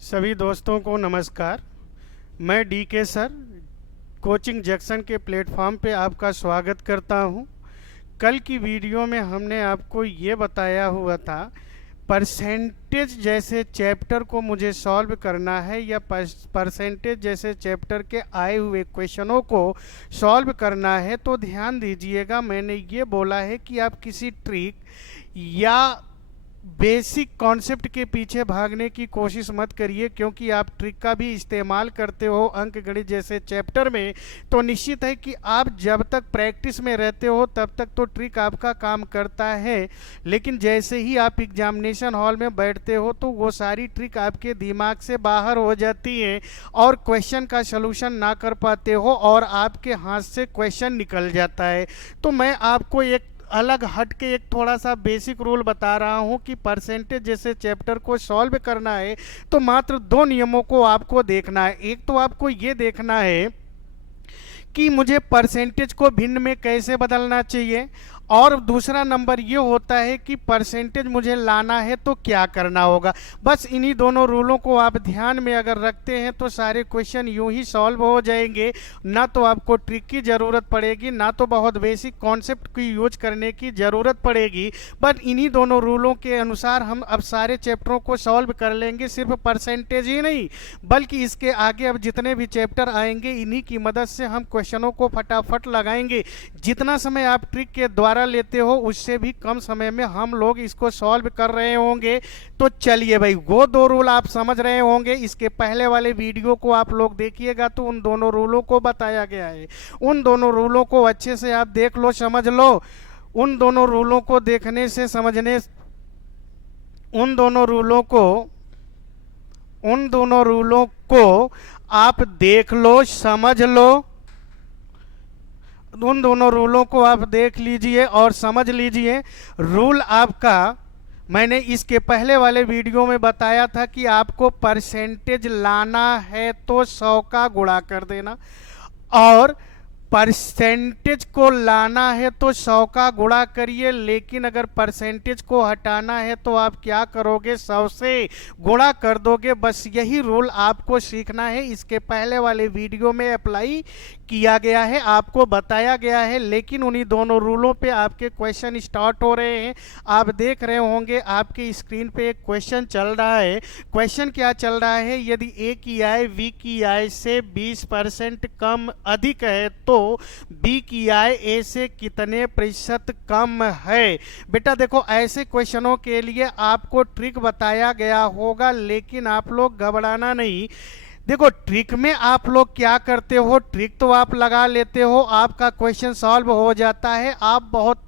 सभी दोस्तों को नमस्कार। मैं डीके सर कोचिंग जंक्शन के प्लेटफॉर्म पे आपका स्वागत करता हूं। कल की वीडियो में हमने आपको ये बताया हुआ था परसेंटेज जैसे चैप्टर को मुझे सॉल्व करना है या परसेंटेज जैसे चैप्टर के आए हुए क्वेश्चनों को सॉल्व करना है। तो ध्यान दीजिएगा, मैंने ये बोला है कि आप किसी ट्रिक या बेसिक कॉन्सेप्ट के पीछे भागने की कोशिश मत करिए, क्योंकि आप ट्रिक का भी इस्तेमाल करते हो अंक गणित जैसे चैप्टर में। तो निश्चित है कि आप जब तक प्रैक्टिस में रहते हो तब तक तो ट्रिक आपका काम करता है, लेकिन जैसे ही आप एग्जामिनेशन हॉल में बैठते हो तो वो सारी ट्रिक आपके दिमाग से बाहर हो जाती है और क्वेश्चन का सलूशन ना कर पाते हो और आपके हाथ से क्वेश्चन निकल जाता है। तो मैं आपको एक अलग हट के एक थोड़ा सा बेसिक रूल बता रहा हूं कि परसेंटेज जैसे चैप्टर को सॉल्व करना है तो मात्र दो नियमों को आपको देखना है। एक तो आपको ये देखना है कि मुझे परसेंटेज को भिन्न में कैसे बदलना चाहिए, और दूसरा नंबर ये होता है कि परसेंटेज मुझे लाना है तो क्या करना होगा। बस इन्हीं दोनों रूलों को आप ध्यान में अगर रखते हैं तो सारे क्वेश्चन यूं ही सॉल्व हो जाएंगे। ना तो आपको ट्रिक की ज़रूरत पड़ेगी, ना तो बहुत बेसिक कॉन्सेप्ट की यूज करने की ज़रूरत पड़ेगी। बट इन्हीं दोनों रूलों के अनुसार हम अब सारे चैप्टरों को सॉल्व कर लेंगे। सिर्फ परसेंटेज ही नहीं बल्कि इसके आगे अब जितने भी चैप्टर आएंगे इन्हीं की मदद से हम क्वेश्चनों को फटाफट लगाएंगे। जितना समय आप ट्रिक के द्वारा लेते हो उससे भी कम समय में हम लोग इसको सॉल्व कर रहे होंगे। तो चलिए भाई, वो दो रूल आप समझ रहे होंगे। इसके पहले वाले वीडियो को आप लोग देखिएगा तो उन दोनों रूलों को बताया गया है। उन दोनों रूलों को अच्छे से आप देख लो, समझ लो। उन दोनों रूलों को देखने से समझने उन दोनों रूलों को उन दोनों रूलों को आप देख लो, समझ लो। उन दोनों रूलों को आप देख लीजिए और समझ लीजिए। रूल आपका मैंने इसके पहले वाले वीडियो में बताया था कि आपको परसेंटेज लाना है तो 100 का गुणा कर देना, और परसेंटेज को लाना है तो 100 का गुणा करिए। लेकिन अगर परसेंटेज को हटाना है तो आप क्या करोगे, 100 से गुणा कर दोगे। बस यही रूल आपको सीखना है। इसके पहले वाले वीडियो में अप्लाई किया गया है, आपको बताया गया है, लेकिन उन्हीं दोनों रूलों पे आपके क्वेश्चन स्टार्ट हो रहे हैं। आप देख रहे होंगे आपकी स्क्रीन पे एक क्वेश्चन चल रहा है। क्वेश्चन क्या चल रहा है, यदि ए की आय बी की आय से 20% कम अधिक है तो बी की आय ए से कितने प्रतिशत कम है। बेटा देखो, ऐसे क्वेश्चनों के लिए आपको ट्रिक बताया गया होगा, लेकिन आप लोग घबराना नहीं। देखो, ट्रिक में आप लोग क्या करते हो, ट्रिक तो आप लगा लेते हो, आपका क्वेश्चन सॉल्व हो जाता है, आप बहुत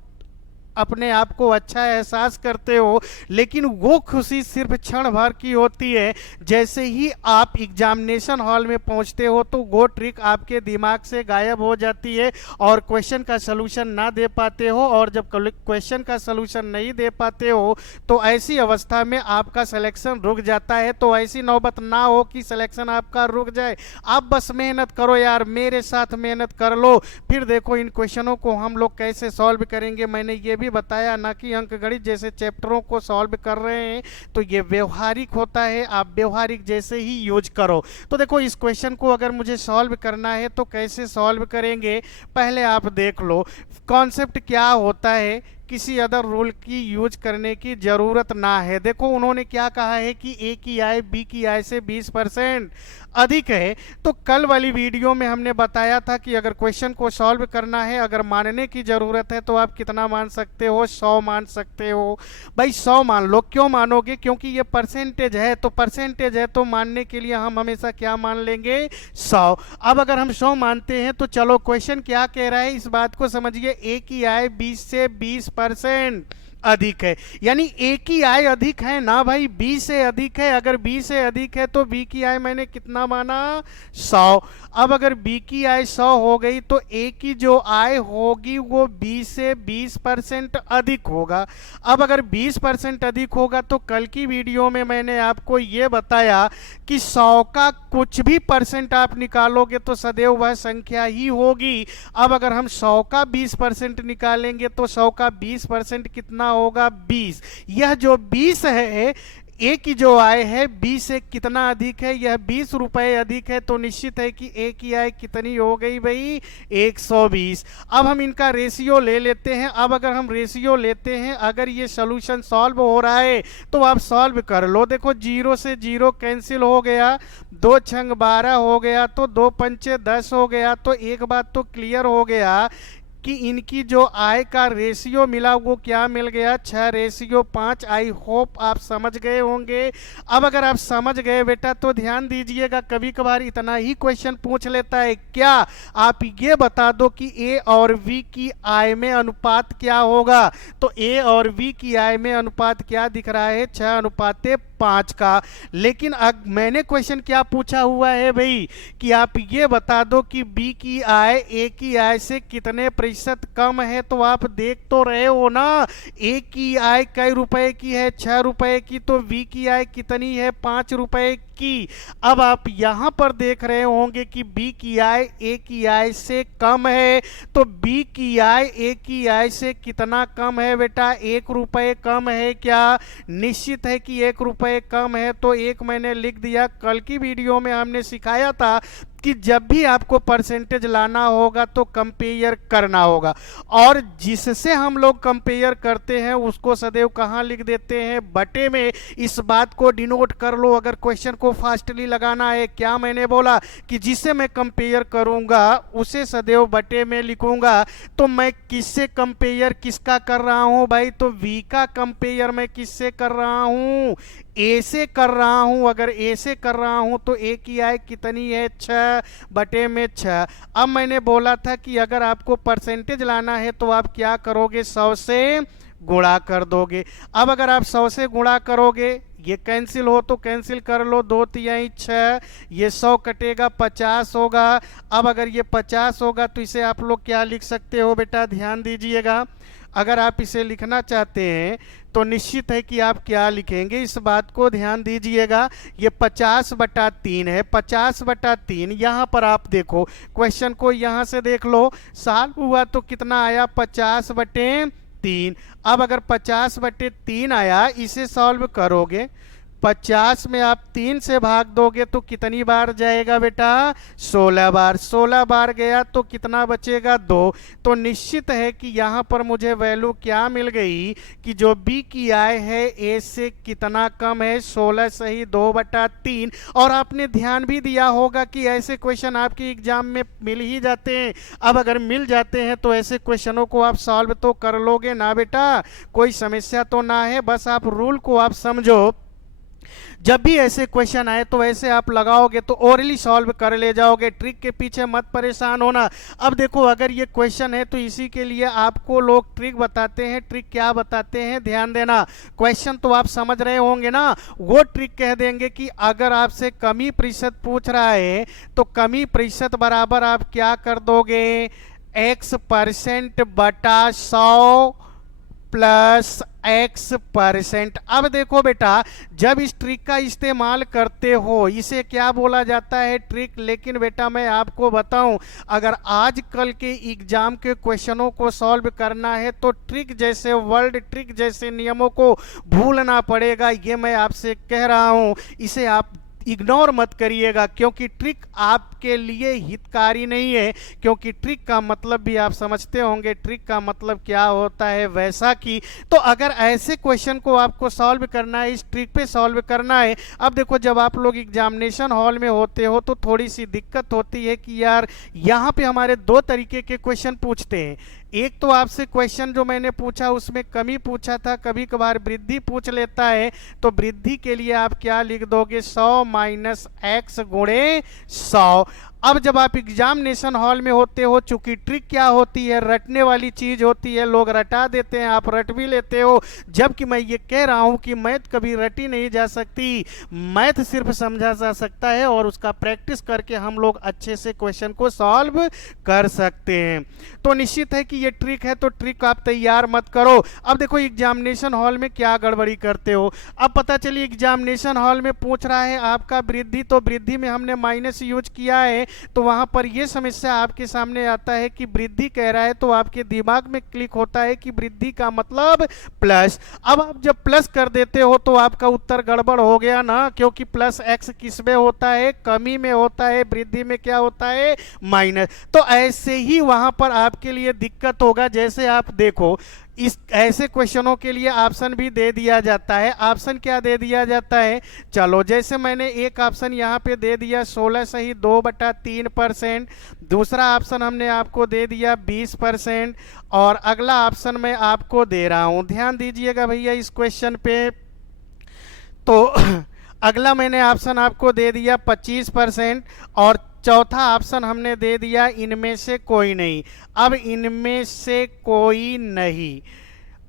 अपने आप को अच्छा एहसास करते हो। लेकिन वो खुशी सिर्फ क्षण भर की होती है। जैसे ही आप एग्जामिनेशन हॉल में पहुंचते हो तो वो ट्रिक आपके दिमाग से गायब हो जाती है और क्वेश्चन का सलूशन ना दे पाते हो। और जब क्वेश्चन का सलूशन नहीं दे पाते हो तो ऐसी अवस्था में आपका सिलेक्शन रुक जाता है। तो ऐसी नौबत ना हो कि सिलेक्शन आपका रुक जाए। आप बस मेहनत करो यार, मेरे साथ मेहनत कर लो। फिर देखो इन क्वेश्चनों को हम लोग कैसे सॉल्व करेंगे। मैंने ये भी बताया ना कि अंक गणित जैसे चैप्टरों को सॉल्व कर रहे हैं तो ये व्यवहारिक होता है, आप व्यवहारिक जैसे ही यूज करो। तो देखो, इस क्वेश्चन को अगर मुझे सॉल्व करना है तो कैसे सॉल्व करेंगे, पहले आप देख लो कॉन्सेप्ट क्या होता है। किसी अदर रूल की यूज करने की जरूरत ना है। देखो, उन्होंने क्या कहा है कि ए की आय बी की आय से 20% अधिक है। तो कल वाली वीडियो में हमने बताया था कि अगर क्वेश्चन को सॉल्व करना है, अगर मानने की जरूरत है तो आप कितना मान सकते हो, 100 मान सकते हो। भाई 100 मान लो। क्यों मानोगे, क्योंकि ये परसेंटेज है। तो परसेंटेज है तो मानने के लिए हम हमेशा क्या मान लेंगे, 100। अब अगर हम 100 मानते हैं तो चलो क्वेश्चन क्या कह रहा है इस बात को समझिए। ए की आय 20 से 20% अधिक है, यानी ए की आय अधिक है ना भाई, बी से अधिक है। अगर बी से अधिक है तो बी की आय मैंने कितना माना, 100। अब अगर बी की आय 100 हो गई तो ए की जो आय होगी वो बी से 20% अधिक होगा। अब अगर 20% अधिक होगा तो कल की वीडियो में मैंने आपको ये बताया कि 100 का कुछ भी परसेंट आप निकालोगे तो सदैव वह संख्या ही होगी। अब अगर हम 100 का 20% निकालेंगे तो 100 का 20% कितना होगा, 20। यह जो 20 है ए की जो आय है बी से कितना अधिक है, यह 20 रुपए अधिक है, तो निश्चित है कि ए की आय कितनी हो गई भाई, 120। अब हम इनका रेशियो ले लेते हैं। अब अगर हम रेशियो लेते हैं, अगर ये सोल्यूशन सॉल्व हो रहा है तो आप सॉल्व कर लो। देखो 0 से 0 कैंसिल हो गया, 2 छंग 12 हो गया, तो 2 पंचे 10 हो गया। तो एक बात तो क्लियर हो गया कि इनकी जो आय का रेशियो मिला वो क्या मिल गया, 6:5। आई होप आप समझ गए होंगे। अब अगर आप समझ गए बेटा तो ध्यान दीजिएगा, कभी कभार इतना ही क्वेश्चन पूछ लेता है, क्या आप ये बता दो कि ए और वी की आय में अनुपात क्या होगा। तो ए और वी की आय में अनुपात क्या दिख रहा है, 6:5 का। लेकिन मैंने क्वेश्चन क्या पूछा हुआ है भाई, कि आप ये बता दो कि बी की आय ए की आय से कितने प्रतिशत कम है। तो आप देख तो रहे हो ना, ए की आय कई रुपए की है, 6 रुपए की, तो बी की आय कितनी है, 5 रुपए की। अब आप यहां पर देख रहे होंगे कि बी की आय ए की आय से कम है, तो बी की आय ए की आय से कितना कम है बेटा, 1 रुपए कम है क्या, निश्चित है कि 1 रुपए कम है। तो एक मैंने लिख दिया। कल की वीडियो में हमने सिखाया था कि जब भी आपको परसेंटेज लाना होगा तो कंपेयर करना होगा, और जिससे हम लोग कंपेयर करते हैं उसको सदैव कहाँ लिख देते हैं, बटे में। इस बात को डिनोट कर लो अगर क्वेश्चन को फास्टली लगाना है। क्या मैंने बोला कि जिससे मैं कंपेयर करूंगा उसे सदैव बटे में लिखूंगा। तो मैं किससे कंपेयर किसका कर रहा हूं भाई, तो वी का कंपेयर मैं किससे कर रहा हूं, ए से कर रहा हूं। अगर ए से कर रहा हूं तो ए की आय कितनी है, 6/6। अब मैंने बोला था कि अगर आपको परसेंटेज लाना है तो आप क्या करोगे, 100 से गुणा कर दोगे। अब अगर आप 100 से गुणा करोगे, ये कैंसिल हो तो कैंसिल कर लो, 2 तिहाई 6, ये 100 कटेगा 50 होगा। अब अगर ये 50 होगा तो इसे आप लोग क्या लिख सकते हो बेटा, ध्यान दीजिएगा। अगर आप इसे लिखना चाहते हैं तो निश्चित है कि आप क्या लिखेंगे, इस बात को ध्यान दीजिएगा। ये 50/3 है, 50/3। यहाँ पर आप देखो क्वेश्चन को, यहाँ से देख लो, साल हुआ तो कितना आया, 50/3। अब अगर 50/3 आया, इसे सॉल्व करोगे, 50 में आप 3 से भाग दोगे तो कितनी बार जाएगा बेटा, 16 बार। 16 बार गया तो कितना बचेगा, 2। तो निश्चित है कि यहाँ पर मुझे वैल्यू क्या मिल गई कि जो बी की आय है ए से कितना कम है, 16 सही 2/3। और आपने ध्यान भी दिया होगा कि ऐसे क्वेश्चन आपके एग्जाम में मिल ही जाते हैं। अब अगर मिल जाते हैं तो ऐसे क्वेश्चनों को आप सॉल्व तो कर लोगे ना बेटा, कोई समस्या तो ना है। बस आप रूल को आप समझो, जब भी ऐसे क्वेश्चन आए तो ऐसे आप लगाओगे तो ओरली सॉल्व कर ले जाओगे, ट्रिक के पीछे मत परेशान होना। अब देखो अगर ये क्वेश्चन है तो इसी के लिए आपको लोग ट्रिक बताते हैं। ट्रिक क्या बताते हैं, ध्यान देना। क्वेश्चन तो आप समझ रहे होंगे ना, वो ट्रिक कह देंगे कि अगर आपसे कमी प्रतिशत पूछ रहा है तो कमी प्रतिशत बराबर आप क्या कर दोगे, x%/100 प्लस x%। अब देखो बेटा, जब इस ट्रिक का इस्तेमाल करते हो इसे क्या बोला जाता है, ट्रिक। लेकिन बेटा मैं आपको बताऊं, अगर आजकल के एग्जाम के क्वेश्चनों को सॉल्व करना है तो ट्रिक जैसे वर्ल्ड ट्रिक जैसे नियमों को भूलना पड़ेगा। ये मैं आपसे कह रहा हूं, इसे आप इग्नोर मत करिएगा, क्योंकि ट्रिक आपके लिए हितकारी नहीं है। क्योंकि ट्रिक का मतलब भी आप समझते होंगे, ट्रिक का मतलब क्या होता है, वैसा कि। तो अगर ऐसे क्वेश्चन को आपको सॉल्व करना है, इस ट्रिक पे सॉल्व करना है। अब देखो जब आप लोग एग्जामिनेशन हॉल में होते हो तो थोड़ी सी दिक्कत होती है कि यार यहाँ पे हमारे 2 तरीके के क्वेश्चन पूछते हैं। एक तो आपसे क्वेश्चन जो मैंने पूछा उसमें कमी पूछा था, कभी कभार वृद्धि पूछ लेता है। तो वृद्धि के लिए आप क्या लिख दोगे, 100 - x × 100। अब जब आप एग्जामिनेशन हॉल में होते हो, चूंकि ट्रिक क्या होती है, रटने वाली चीज होती है, लोग रटा देते हैं, आप रट भी लेते हो। जबकि मैं ये कह रहा हूं कि मैथ कभी रटी नहीं जा सकती, मैथ सिर्फ समझा जा सकता है, और उसका प्रैक्टिस करके हम लोग अच्छे से क्वेश्चन को सॉल्व कर सकते हैं। तो निश्चित है कि ये ट्रिक है तो ट्रिक आप तैयार मत करो। अब देखो एग्जामिनेशन हॉल में क्या गड़बड़ी करते हो। अब पता चली एग्जामिनेशन हॉल में पूछ रहा है आपका वृद्धि, तो वृद्धि में हमने माइनस यूज किया है, तो वहां पर यह समस्या आपके सामने आता है कि वृद्धि कह रहा है, तो आपके दिमाग में क्लिक होता है कि वृद्धि का मतलब प्लस। अब आप जब प्लस कर देते हो तो आपका उत्तर गड़बड़ हो गया ना, क्योंकि प्लस एक्स किस में होता है, कमी में होता है, वृद्धि में क्या होता है, माइनस। तो ऐसे ही वहां पर आपके लिए दिक्कत होगा। जैसे आप देखो इस ऐसे क्वेश्चनों के लिए ऑप्शन भी दे दिया जाता है। ऑप्शन क्या दे दिया जाता है, चलो जैसे मैंने एक ऑप्शन यहाँ पे दे दिया 16 सही 2/3%, दूसरा ऑप्शन हमने आपको दे दिया 20%, और अगला ऑप्शन मैं आपको दे रहा हूँ, ध्यान दीजिएगा भैया इस क्वेश्चन पे। तो अगला मैंने ऑप्शन आपको दे दिया 25%, और चौथा ऑप्शन हमने दे दिया इनमें से कोई नहीं। अब इनमें से कोई नहीं,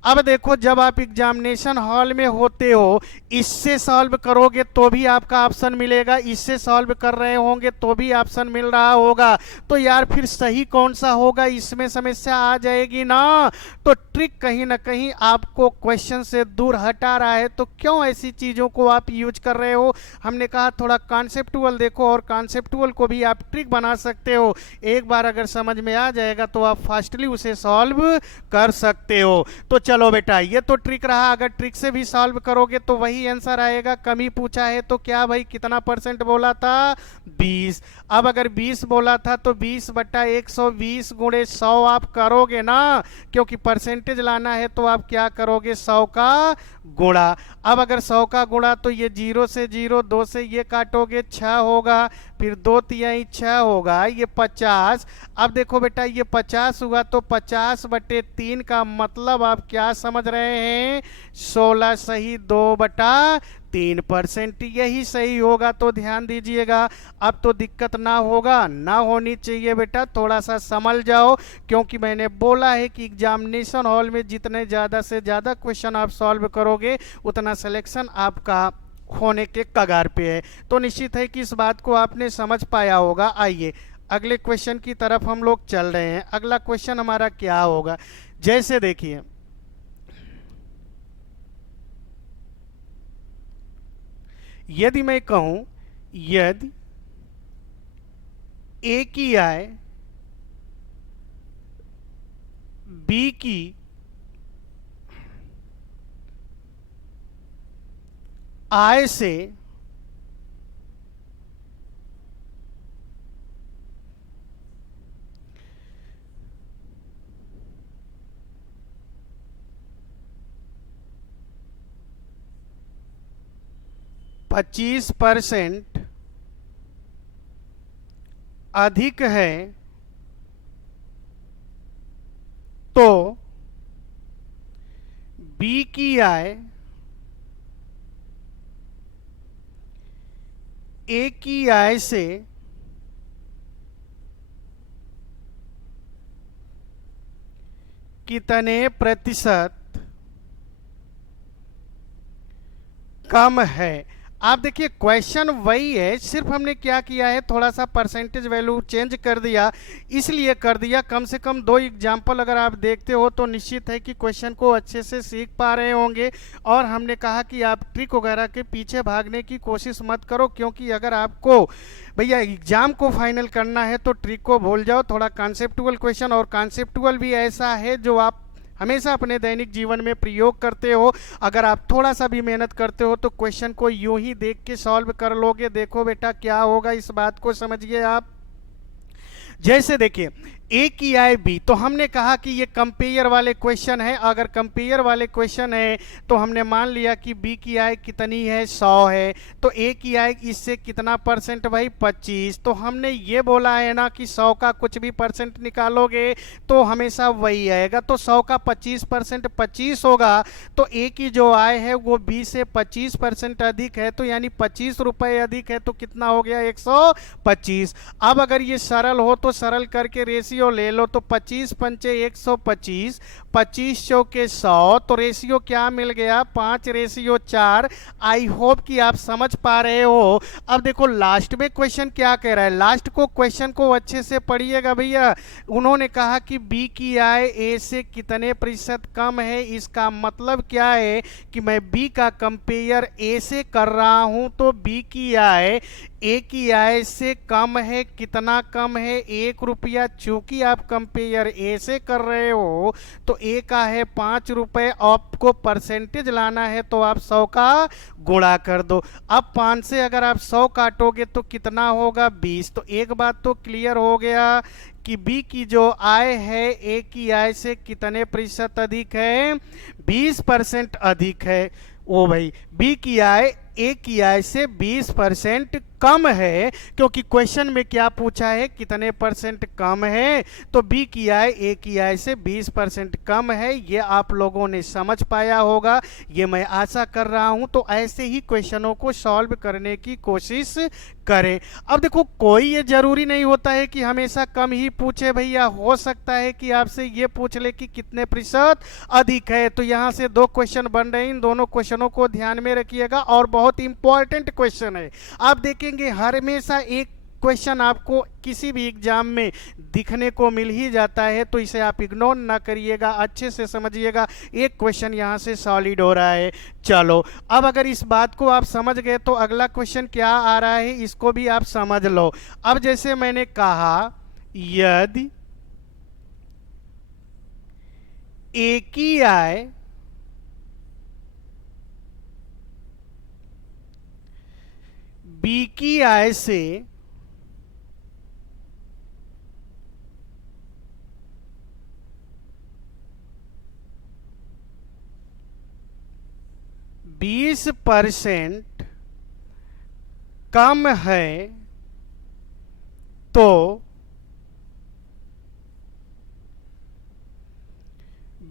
अब देखो जब आप एग्जामिनेशन हॉल में होते हो, इससे सॉल्व करोगे तो भी आपका ऑप्शन मिलेगा, इससे सॉल्व कर रहे होंगे तो भी ऑप्शन मिल रहा होगा, तो यार फिर सही कौन सा होगा, इसमें समस्या आ जाएगी ना। तो ट्रिक कहीं ना कहीं आपको क्वेश्चन से दूर हटा रहा है, तो क्यों ऐसी चीज़ों को आप यूज कर रहे हो। हमने कहा थोड़ा कॉन्सेप्टुअल देखो, और कॉन्सेप्टुअल को भी आप ट्रिक बना सकते हो। एक बार अगर समझ में आ जाएगा तो आप फास्टली उसे सॉल्व कर सकते हो। तो चलो बेटा ये तो ट्रिक रहा, अगर ट्रिक से भी सॉल्व करोगे तो वही आंसर आएगा। कमी पूछा है तो क्या भाई कितना परसेंट बोला था, 20। अब अगर 20 बोला था तो 20/120 गुणे 100 आप करोगे ना, क्योंकि परसेंटेज लाना है तो आप क्या करोगे, 100 का गुणा। अब अगर 100 का गुणा तो ये 0 से 0, 2 से ये काटोगे 6 होगा, फिर 2 तिहाई 6 होगा, ये 50। अब देखो बेटा ये 50 हुआ, तो 50/3 का मतलब आप क्या समझ रहे हैं, 16 सही 2/3%, यही सही होगा। तो ध्यान दीजिएगा, अब तो दिक्कत ना होगा, ना होनी चाहिए बेटा, थोड़ा सा समझ जाओ, क्योंकि मैंने बोला है कि एग्जामिनेशन हॉल में जितने ज़्यादा से ज़्यादा क्वेश्चन आप सॉल्व करोगे उतना सिलेक्शन आपका होने के कगार पे है। तो निश्चित है कि इस बात को आपने समझ पाया होगा। आइए अगले क्वेश्चन की तरफ हम लोग चल रहे हैं। अगला क्वेश्चन हमारा क्या होगा, जैसे देखिए यदि मैं कहूं यदि ए की आय बी की आय से 25% अधिक है, तो बी की आय ए की आय से कितने प्रतिशत कम है। आप देखिए क्वेश्चन वही है, सिर्फ हमने क्या किया है, थोड़ा सा परसेंटेज वैल्यू चेंज कर दिया। इसलिए कर दिया, कम से कम 2 एग्जाम्पल अगर आप देखते हो तो निश्चित है कि क्वेश्चन को अच्छे से सीख पा रहे होंगे। और हमने कहा कि आप ट्रिक वगैरह के पीछे भागने की कोशिश मत करो, क्योंकि अगर आपको भैया एग्जाम को फाइनल करना है तो ट्रिक को भूल जाओ। थोड़ा कॉन्सेप्टुअल क्वेश्चन, और कॉन्सेप्टुअल भी ऐसा है जो आप हमेशा अपने दैनिक जीवन में प्रयोग करते हो। अगर आप थोड़ा सा भी मेहनत करते हो तो क्वेश्चन को यूं ही देख के सॉल्व कर लोगे। देखो बेटा क्या होगा, इस बात को समझिए आप। जैसे देखिए ए की आय बी, तो हमने कहा कि ये कंपेयर वाले क्वेश्चन है। अगर कंपेयर वाले क्वेश्चन है तो हमने मान लिया कि बी की आय कितनी है, 100 है, तो ए की आय इससे कितना परसेंट भाई, 25। तो हमने ये बोला है ना कि 100 का कुछ भी परसेंट निकालोगे तो हमेशा वही आएगा। तो 100 का 25% 25 होगा, तो ए की जो आय है वो बी से 25% अधिक है, तो यानी 25 रुपये अधिक है, तो कितना हो गया, 125। अब अगर ये सरल हो तो सरल करके रेशियो रेशियो ले लो तो 25 पंचे 125, 25 चौके 100, तो रेशियो क्या मिल गया 5:4। आई होप कि आप समझ पा रहे हो। अब देखो लास्ट में क्वेश्चन क्या कह रहा है, लास्ट को क्वेश्चन को अच्छे से पढ़िएगा भैया। उन्होंने कहा कि बी की आय ए से कितने प्रतिशत कम है। इसका मतलब क्या है कि मैं बी का कंपेयर ए से कर रहा हूं, तो बी की आय ए की आय से कम है। कितना कम है, 1 रुपया। चूंकि आप कंपेयर ए से कर रहे हो तो ए का है 5 रुपए, आपको परसेंटेज लाना है तो आप 100 का गुणा कर दो। अब 5 से अगर आप 100 काटोगे तो कितना होगा 20। तो एक बात तो क्लियर हो गया कि बी की जो आय है ए की आय से कितने प्रतिशत अधिक है, 20% अधिक है। ओ भाई, बी की आय ए की आय से 20% कम है, क्योंकि क्वेश्चन में क्या पूछा है कितने परसेंट कम है, तो बी की आय ए की आय से 20% कम है। ये आप लोगों ने समझ पाया होगा, ये मैं आशा कर रहा हूं। तो ऐसे ही क्वेश्चनों को सॉल्व करने की कोशिश करें। अब देखो कोई ये जरूरी नहीं होता है कि हमेशा कम ही पूछे भैया, हो सकता है कि आपसे ये पूछ ले कि कितने प्रतिशत अधिक है। तो यहां से 2 क्वेश्चन बन रहे हैं, इन दोनों क्वेश्चनों को ध्यान में रखिएगा और बहुत इंपॉर्टेंट क्वेश्चन है। आप देखेंगे हर हमेशा एक क्वेश्चन आपको किसी भी एग्जाम में दिखने को मिल ही जाता है, तो इसे आप इग्नोर ना करिएगा, अच्छे से समझिएगा। एक क्वेश्चन यहां से सॉलिड हो रहा है। चलो अब अगर इस बात को आप समझ गए तो अगला क्वेश्चन क्या आ रहा है इसको भी आप समझ लो। अब जैसे मैंने कहा यदि ए की आय बी की आय से %20 कम है, तो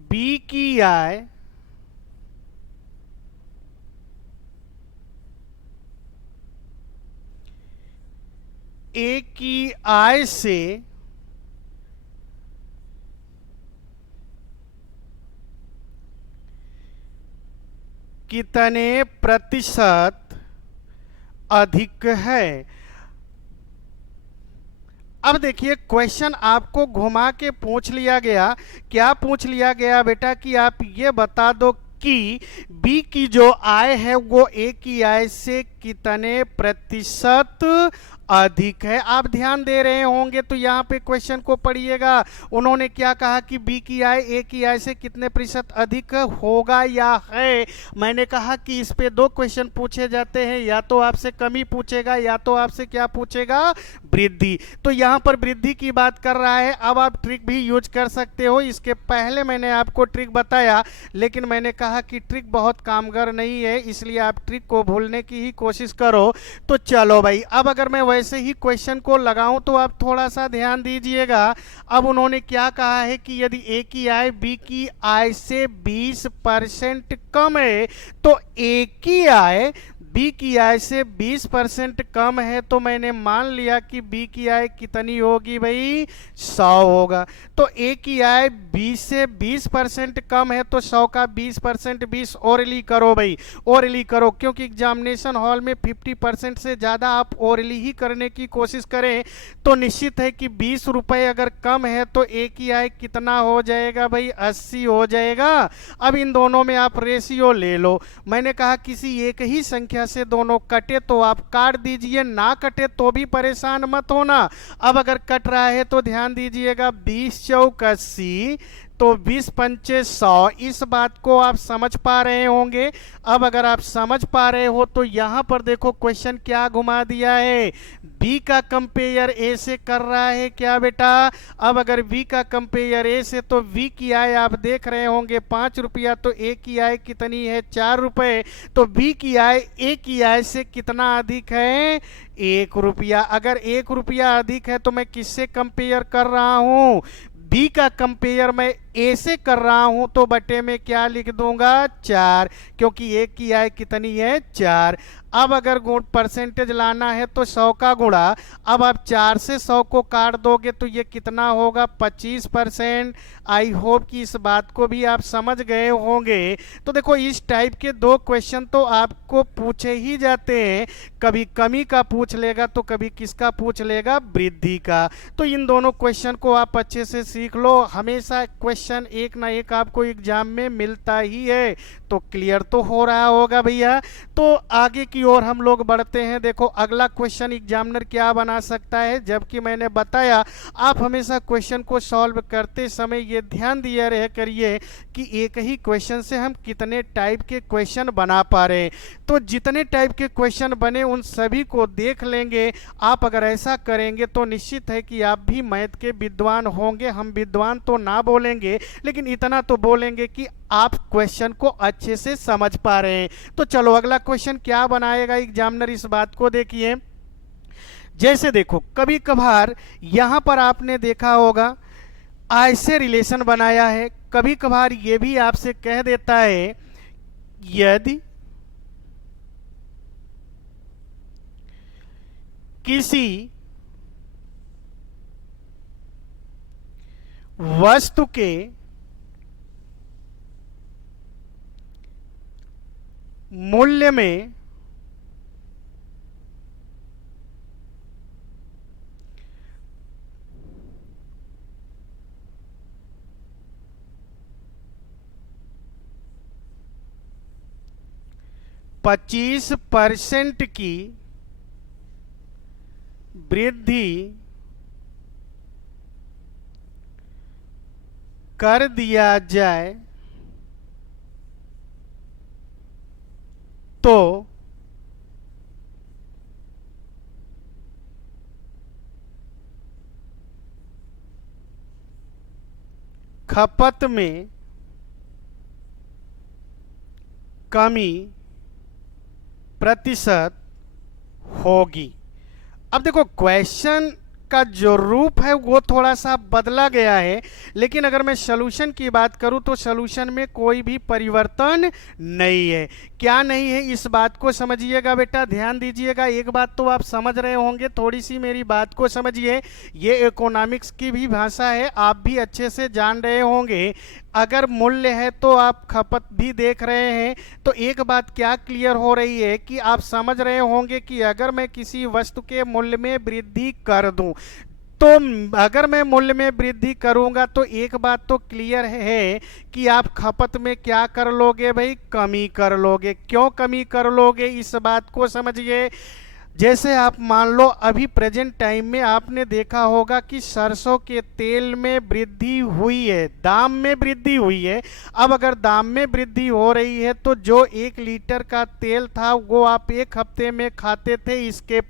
बी की आय ए की आय से कितने प्रतिशत अधिक है। अब देखिए क्वेश्चन आपको घुमा के पूछ लिया गया। क्या पूछ लिया गया बेटा कि आप ये बता दो कि बी की जो आय है वो ए की आय से कितने प्रतिशत अधिक है। आप ध्यान दे रहे होंगे तो यहाँ पे क्वेश्चन को पढ़िएगा। उन्होंने क्या कहा कि बी की आय ए की आय से कितने प्रतिशत अधिक होगा या है। मैंने कहा कि इस पे 2 क्वेश्चन पूछे जाते हैं, या तो आपसे कमी पूछेगा या तो आपसे क्या पूछेगा, वृद्धि। तो यहाँ पर वृद्धि की बात कर रहा है। अब आप ट्रिक भी यूज कर सकते हो। इसके पहले मैंने आपको ट्रिक बताया, लेकिन मैंने कहा कि ट्रिक बहुत कामगार नहीं है, इसलिए आप ट्रिक को भूलने की ही कोशिश करो। तो चलो भाई, अब अगर मैं वैसे ही क्वेश्चन को लगाऊं तो आप थोड़ा सा ध्यान दीजिएगा। अब उन्होंने क्या कहा है कि यदि ए की आय बी की आय से 20% कम है, तो ए की आय बी की आय से 20% कम है, तो मैंने मान लिया कि बी की आय कितनी होगी भाई, 100 होगा। तो ए की आय बी से 20% कम है, तो 100 का 20%, 20 ओरली करो भाई, ओरली करो, क्योंकि एग्जामिनेशन हॉल में 50% से ज़्यादा आप ओरली ही करने की कोशिश करें। तो निश्चित है कि 20 रुपये अगर कम है तो ए की आय कितना हो जाएगा भाई, 80 हो जाएगा। अब इन दोनों में आप रेशियो ले लो। मैंने कहा किसी एक ही संख्या से दोनों कटे तो आप काट दीजिए, ना कटे तो भी परेशान मत होना। अब अगर कट रहा है तो ध्यान दीजिएगा, 20 चौक 80, तो 20 पंचे 100। इस बात को आप समझ पा रहे होंगे। अब अगर आप समझ पा रहे हो तो यहां पर देखो क्वेश्चन क्या घुमा दिया है, बी का कंपेयर ए से कर रहा है क्या बेटा। अब अगर बी का कंपेयर ए से, तो बी की आय आप देख रहे होंगे 5 रुपया, तो ए की आय कितनी है, 4 रुपए। तो बी की आय ए की आय से कितना अधिक है, 1 रुपया। अगर 1 रुपया अधिक है तो मैं किससे कंपेयर कर रहा हूं, बी का कंपेयर मैं ए से कर रहा हूं तो बटे में क्या लिख दूंगा 4, क्योंकि एक की आय कितनी है 4। अब अगर परसेंटेज लाना है तो 100 का गुणा, अब आप 4 से 100 को काट दोगे तो ये कितना होगा 25%। आई होप कि इस बात को भी आप समझ गए होंगे। तो देखो इस टाइप के दो क्वेश्चन तो आपको पूछे ही जाते हैं, कभी कमी का पूछ लेगा तो कभी किसका पूछ लेगा, वृद्धि का। तो इन दोनों क्वेश्चन को आप अच्छे से सीख लो, हमेशा क्वेश्चन एक ना एक आपको एग्जाम में मिलता ही है। तो क्लियर तो हो रहा होगा भैया। तो आगे की ओर हम लोग बढ़ते हैं। देखो अगला क्वेश्चन एग्जामिनर क्या बना सकता है, जबकि मैंने बताया आप हमेशा क्वेश्चन को सॉल्व करते समय ये ध्यान दिया रह करिए कि एक ही क्वेश्चन से हम कितने टाइप के क्वेश्चन बना पा रहे हैं। तो जितने टाइप के क्वेश्चन बने उन सभी को देख लेंगे। आप अगर ऐसा करेंगे तो निश्चित है कि आप भी मैथ के विद्वान होंगे। हम विद्वान तो ना बोलेंगे, लेकिन इतना तो बोलेंगे कि आप क्वेश्चन को अच्छे से समझ पा रहे हैं। तो चलो अगला क्वेश्चन क्या बनाएगा एग्जामिनर, इस बात को देखिए। जैसे देखो कभी कभार यहां पर आपने देखा होगा ऐसे रिलेशन बनाया है, कभी कभार ये भी आपसे कह देता है यदि किसी वस्तु के मूल्य में %25 की वृद्धि कर दिया जाए तो खपत में कमी प्रतिशत होगी। अब देखो क्वेश्चन का जो रूप है वो थोड़ा सा बदला गया है, लेकिन अगर मैं सॉल्यूशन की बात करूं तो सॉल्यूशन में कोई भी परिवर्तन नहीं है। क्या नहीं है इस बात को समझिएगा बेटा, ध्यान दीजिएगा। एक बात तो आप समझ रहे होंगे, थोड़ी सी मेरी बात को समझिए। ये इकोनॉमिक्स की भी भाषा है, आप भी अच्छे से जान रहे होंगे। अगर मूल्य है तो आप खपत भी देख रहे हैं। तो एक बात क्या क्लियर हो रही है कि आप समझ रहे होंगे कि अगर मैं किसी वस्तु के मूल्य में वृद्धि कर दूं, तो अगर मैं मूल्य में वृद्धि करूंगा तो एक बात तो क्लियर है कि आप खपत में क्या कर लोगे भाई, कमी कर लोगे। क्यों कमी कर लोगे इस बात को समझिए। जैसे आप मान लो अभी प्रेजेंट टाइम में आपने देखा होगा कि सरसों के तेल में वृद्धि हुई है, दाम में वृद्धि हुई है। अब अगर दाम में वृद्धि हो रही है तो जो 1 लीटर का तेल था वो आप एक हफ्ते में खाते थे इसके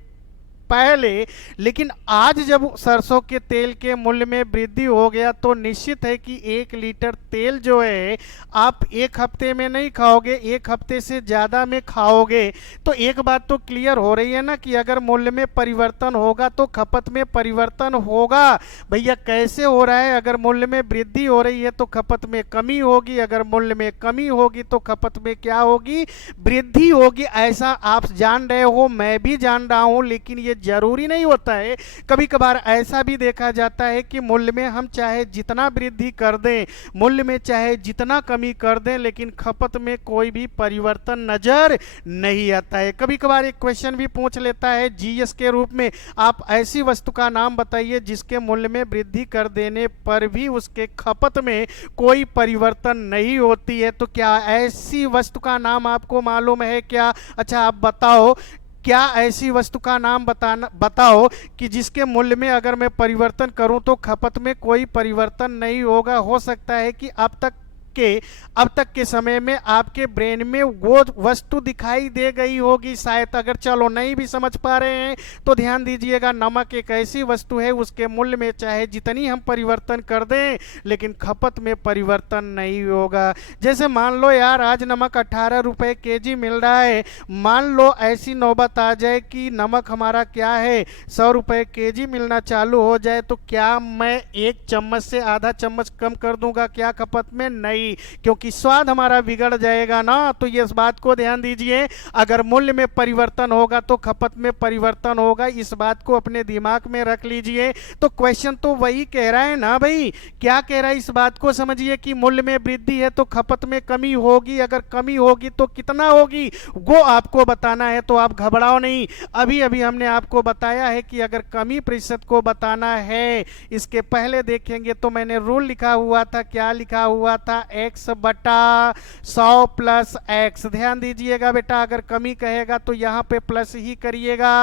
पहले, लेकिन आज जब सरसों के तेल के मूल्य में वृद्धि हो गया तो निश्चित है कि 1 लीटर तेल जो है आप एक हफ्ते में नहीं खाओगे, एक हफ्ते से ज़्यादा में खाओगे। तो एक बात तो क्लियर हो रही है ना कि अगर मूल्य में परिवर्तन होगा तो खपत में परिवर्तन होगा। भैया कैसे हो रहा है, अगर मूल्य में वृद्धि हो रही है तो खपत में कमी होगी, अगर मूल्य में कमी होगी तो खपत में क्या होगी, वृद्धि होगी। ऐसा आप जान रहे हो, मैं भी जान रहा हूँ, लेकिन ये जरूरी नहीं होता है। कभी कभार ऐसा भी देखा जाता है कि मूल्य में हम चाहे जितना वृद्धि कर दें, मूल्य में चाहे जितना कमी कर दें, लेकिन खपत में कोई भी परिवर्तन नजर नहीं आता है। कभी कभार एक क्वेश्चन भी पूछ लेता है जीएस के रूप में, आप ऐसी वस्तु का नाम बताइए जिसके मूल्य में वृद्धि कर देने पर भी उसके खपत में कोई परिवर्तन नहीं होती है। तो क्या ऐसी वस्तु का नाम आपको मालूम है क्या? अच्छा आप बताओ, क्या ऐसी वस्तु का नाम बताओ कि जिसके मूल्य में अगर मैं परिवर्तन करूं तो खपत में कोई परिवर्तन नहीं होगा। हो सकता है कि अब तक के अब तक के समय में आपके ब्रेन में वो वस्तु दिखाई दे गई होगी शायद। अगर चलो नहीं भी समझ पा रहे हैं तो ध्यान दीजिएगा, नमक एक ऐसी वस्तु है उसके मूल्य में चाहे जितनी हम परिवर्तन कर दें लेकिन खपत में परिवर्तन नहीं होगा। जैसे मान लो यार आज नमक 18 रुपए केजी मिल रहा है, मान लो ऐसी नौबत आ जाए कि नमक हमारा क्या है 100 रुपए केजी मिलना चालू हो जाए, तो क्या मैं एक चम्मच से आधा चम्मच कम कर दूंगा क्या खपत में? नहीं, क्योंकि स्वाद हमारा बिगड़ जाएगा ना। तो ये इस बात को ध्यान दीजिए, अगर मूल्य में परिवर्तन होगा तो खपत में परिवर्तन होगा, इस बात को अपने दिमाग में रख लीजिए। तो क्वेश्चन तो वही कह रहा है ना भाई, क्या कह रहा है इस बात को समझिए कि मूल्य में वृद्धि है तो खपत में कमी होगी, अगर कमी होगी तो कितना होगी वो आपको बताना है। तो आप घबराओ नहीं, अभी अभी हमने आपको बताया है कि अगर कमी प्रतिशत को बताना है, इसके पहले देखेंगे तो मैंने रूल लिखा हुआ था, क्या लिखा हुआ था, x बटा 100 प्लस x। ध्यान दीजिएगा बेटा, अगर कमी कहेगा तो यहाँ पे प्लस ही करिएगा,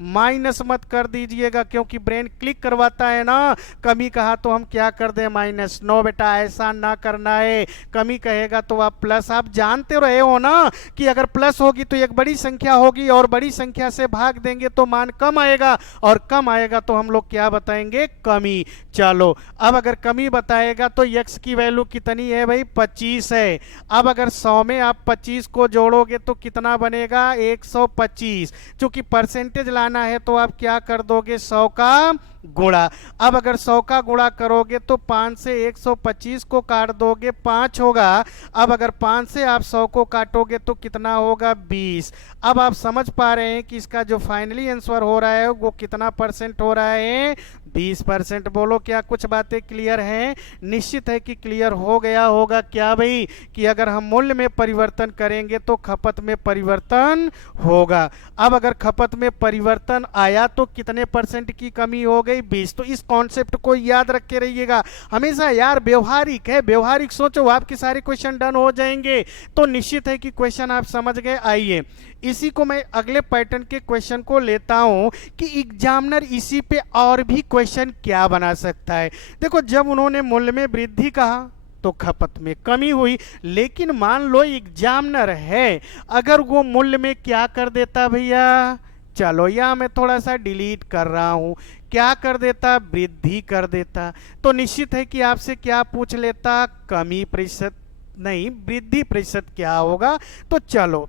माइनस मत कर दीजिएगा, क्योंकि ब्रेन क्लिक करवाता है ना। कमी कहा तो हम क्या कर दें माइनस। नो बेटा, ऐसा ना करना है, कमी कहेगा तो आप प्लस। आप जानते रहे हो ना कि अगर प्लस होगी तो एक बड़ी संख्या होगी और बड़ी संख्या से भाग देंगे तो मान कम आएगा, और कम आएगा तो हम लोग क्या बताएंगे, कमी। चलो अब अगर कमी बताएगा तो x की वैल्यू कितनी है भाई, 25 है। अब अगर 100 में आप 25 को जोड़ोगे तो कितना बनेगा, 125। चूंकि परसेंटेज लाना है तो आप क्या कर दोगे, 100 का गुणा। अब अगर 100 का गुणा करोगे तो 5 से 125 को काट दोगे, 5 होगा। अब अगर 5 से आप 100 को काटोगे तो कितना होगा, 20। अब आप समझ पा रहे हैं कि इसका जो फाइनली आंसर हो रहा है वो कितना परसेंट हो रहा है, 20%। बोलो क्या कुछ बातें क्लियर हैं? निश्चित है कि क्लियर हो गया होगा क्या भाई, कि अगर हम मूल्य में परिवर्तन करेंगे तो खपत में परिवर्तन होगा। अब अगर खपत में परिवर्तन आया तो कितने परसेंट की कमी हो गई, 20। तो इस कॉन्सेप्ट को याद रख के रहिएगा हमेशा यार, व्यवहारिक है, व्यवहारिक सोचो, आपके सारे क्वेश्चन डन हो जाएंगे। तो निश्चित है कि क्वेश्चन आप समझ गए। आइए इसी को मैं अगले पैटर्न के क्वेश्चन को लेता हूं कि एग्जामिनर इसी पे और भी क्वेश्चन क्या बना सकता है। देखो, जब उन्होंने मूल्य में वृद्धि कहा तो खपत में कमी हुई, लेकिन मान लो एग्जामिनर है, अगर वो मूल्य में क्या कर देता भैया, चलो यहाँ मैं थोड़ा सा डिलीट कर रहा हूं, क्या कर देता, वृद्धि कर देता, तो निश्चित है कि आपसे क्या पूछ लेता, कमी प्रतिशत नहीं वृद्धि प्रतिशत क्या होगा। तो चलो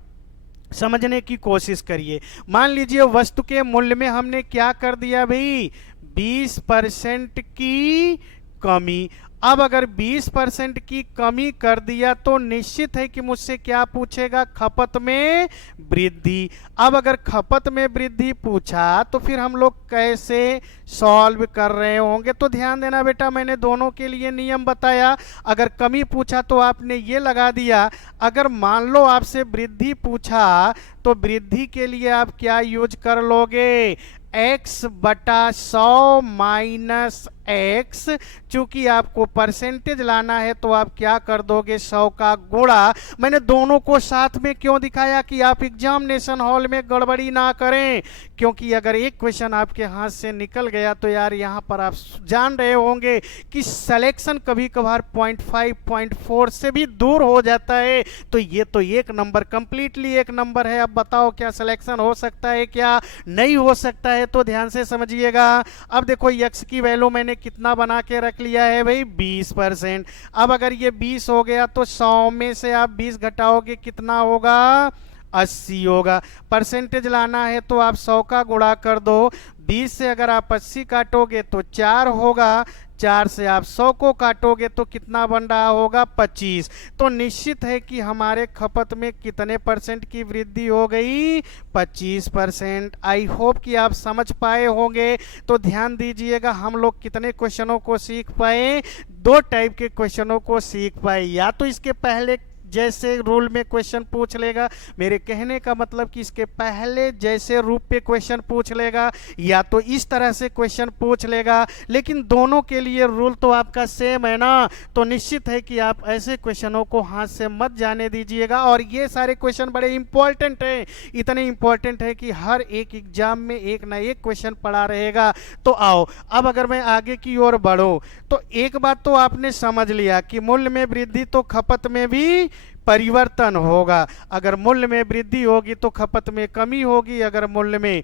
समझने की कोशिश करिए। मान लीजिए वस्तु के मूल्य में हमने क्या कर दिया भाई, 20% की कमी। अब अगर 20% की कमी कर दिया तो निश्चित है कि मुझसे क्या पूछेगा, खपत में वृद्धि। अब अगर खपत में वृद्धि पूछा तो फिर हम लोग कैसे सॉल्व कर रहे होंगे। तो ध्यान देना बेटा, मैंने दोनों के लिए नियम बताया। अगर कमी पूछा तो आपने ये लगा दिया, अगर मान लो आपसे वृद्धि पूछा तो वृद्धि के लिए आप क्या यूज कर लोगे, x बटा 100 माइनस x। चूंकि आपको परसेंटेज लाना है तो आप क्या कर दोगे, 100 का गुणा। मैंने दोनों को साथ में क्यों दिखाया कि आप एग्जामिनेशन हॉल में गड़बड़ी ना करें, क्योंकि अगर एक क्वेश्चन आपके हाथ से निकल गया तो यार यहाँ पर आप जान रहे होंगे कि सिलेक्शन कभी कभार 0.5 0.4 से भी दूर हो जाता है। तो ये तो एक नंबर, कंप्लीटली एक नंबर है। अब बताओ क्या सिलेक्शन हो सकता है, क्या नहीं हो सकता है। तो ध्यान से समझिएगा। अब देखो x की वैल्यू मैंने कितना बना के रख लिया है भाई, 20%। अब अगर ये 20 हो गया तो 100 में से आप 20 घटाओगे, कितना होगा, 80 होगा। परसेंटेज लाना है तो आप 100 का गुणा कर दो, 20 से अगर आप 80 काटोगे तो 4 होगा, 4 से आप 100 को काटोगे तो कितना बन रहा होगा, 25। तो निश्चित है कि हमारे खपत में कितने परसेंट की वृद्धि हो गई, 25%। आई होप कि आप समझ पाए होंगे। तो ध्यान दीजिएगा, हम लोग कितने क्वेश्चनों को सीख पाए, 2 टाइप के क्वेश्चनों को सीख पाए। या तो इसके पहले जैसे रूल में क्वेश्चन पूछ लेगा, मेरे कहने का मतलब कि इसके पहले जैसे रूप पे क्वेश्चन पूछ लेगा या तो इस तरह से क्वेश्चन पूछ लेगा, लेकिन दोनों के लिए रूल तो आपका सेम है ना। तो निश्चित है कि आप ऐसे क्वेश्चनों को हाथ से मत जाने दीजिएगा। और ये सारे क्वेश्चन बड़े इंपॉर्टेंट हैं, इतने इंपॉर्टेंट है कि हर एक एग्जाम में एक ना एक क्वेश्चन पड़ा रहेगा। तो आओ अब अगर मैं आगे की ओर बढ़ूं तो एक बात तो आपने समझ लिया कि मूल्य में वृद्धि तो खपत में भी परिवर्तन होगा। अगर मूल्य में वृद्धि होगी तो खपत में कमी होगी, अगर मूल्य में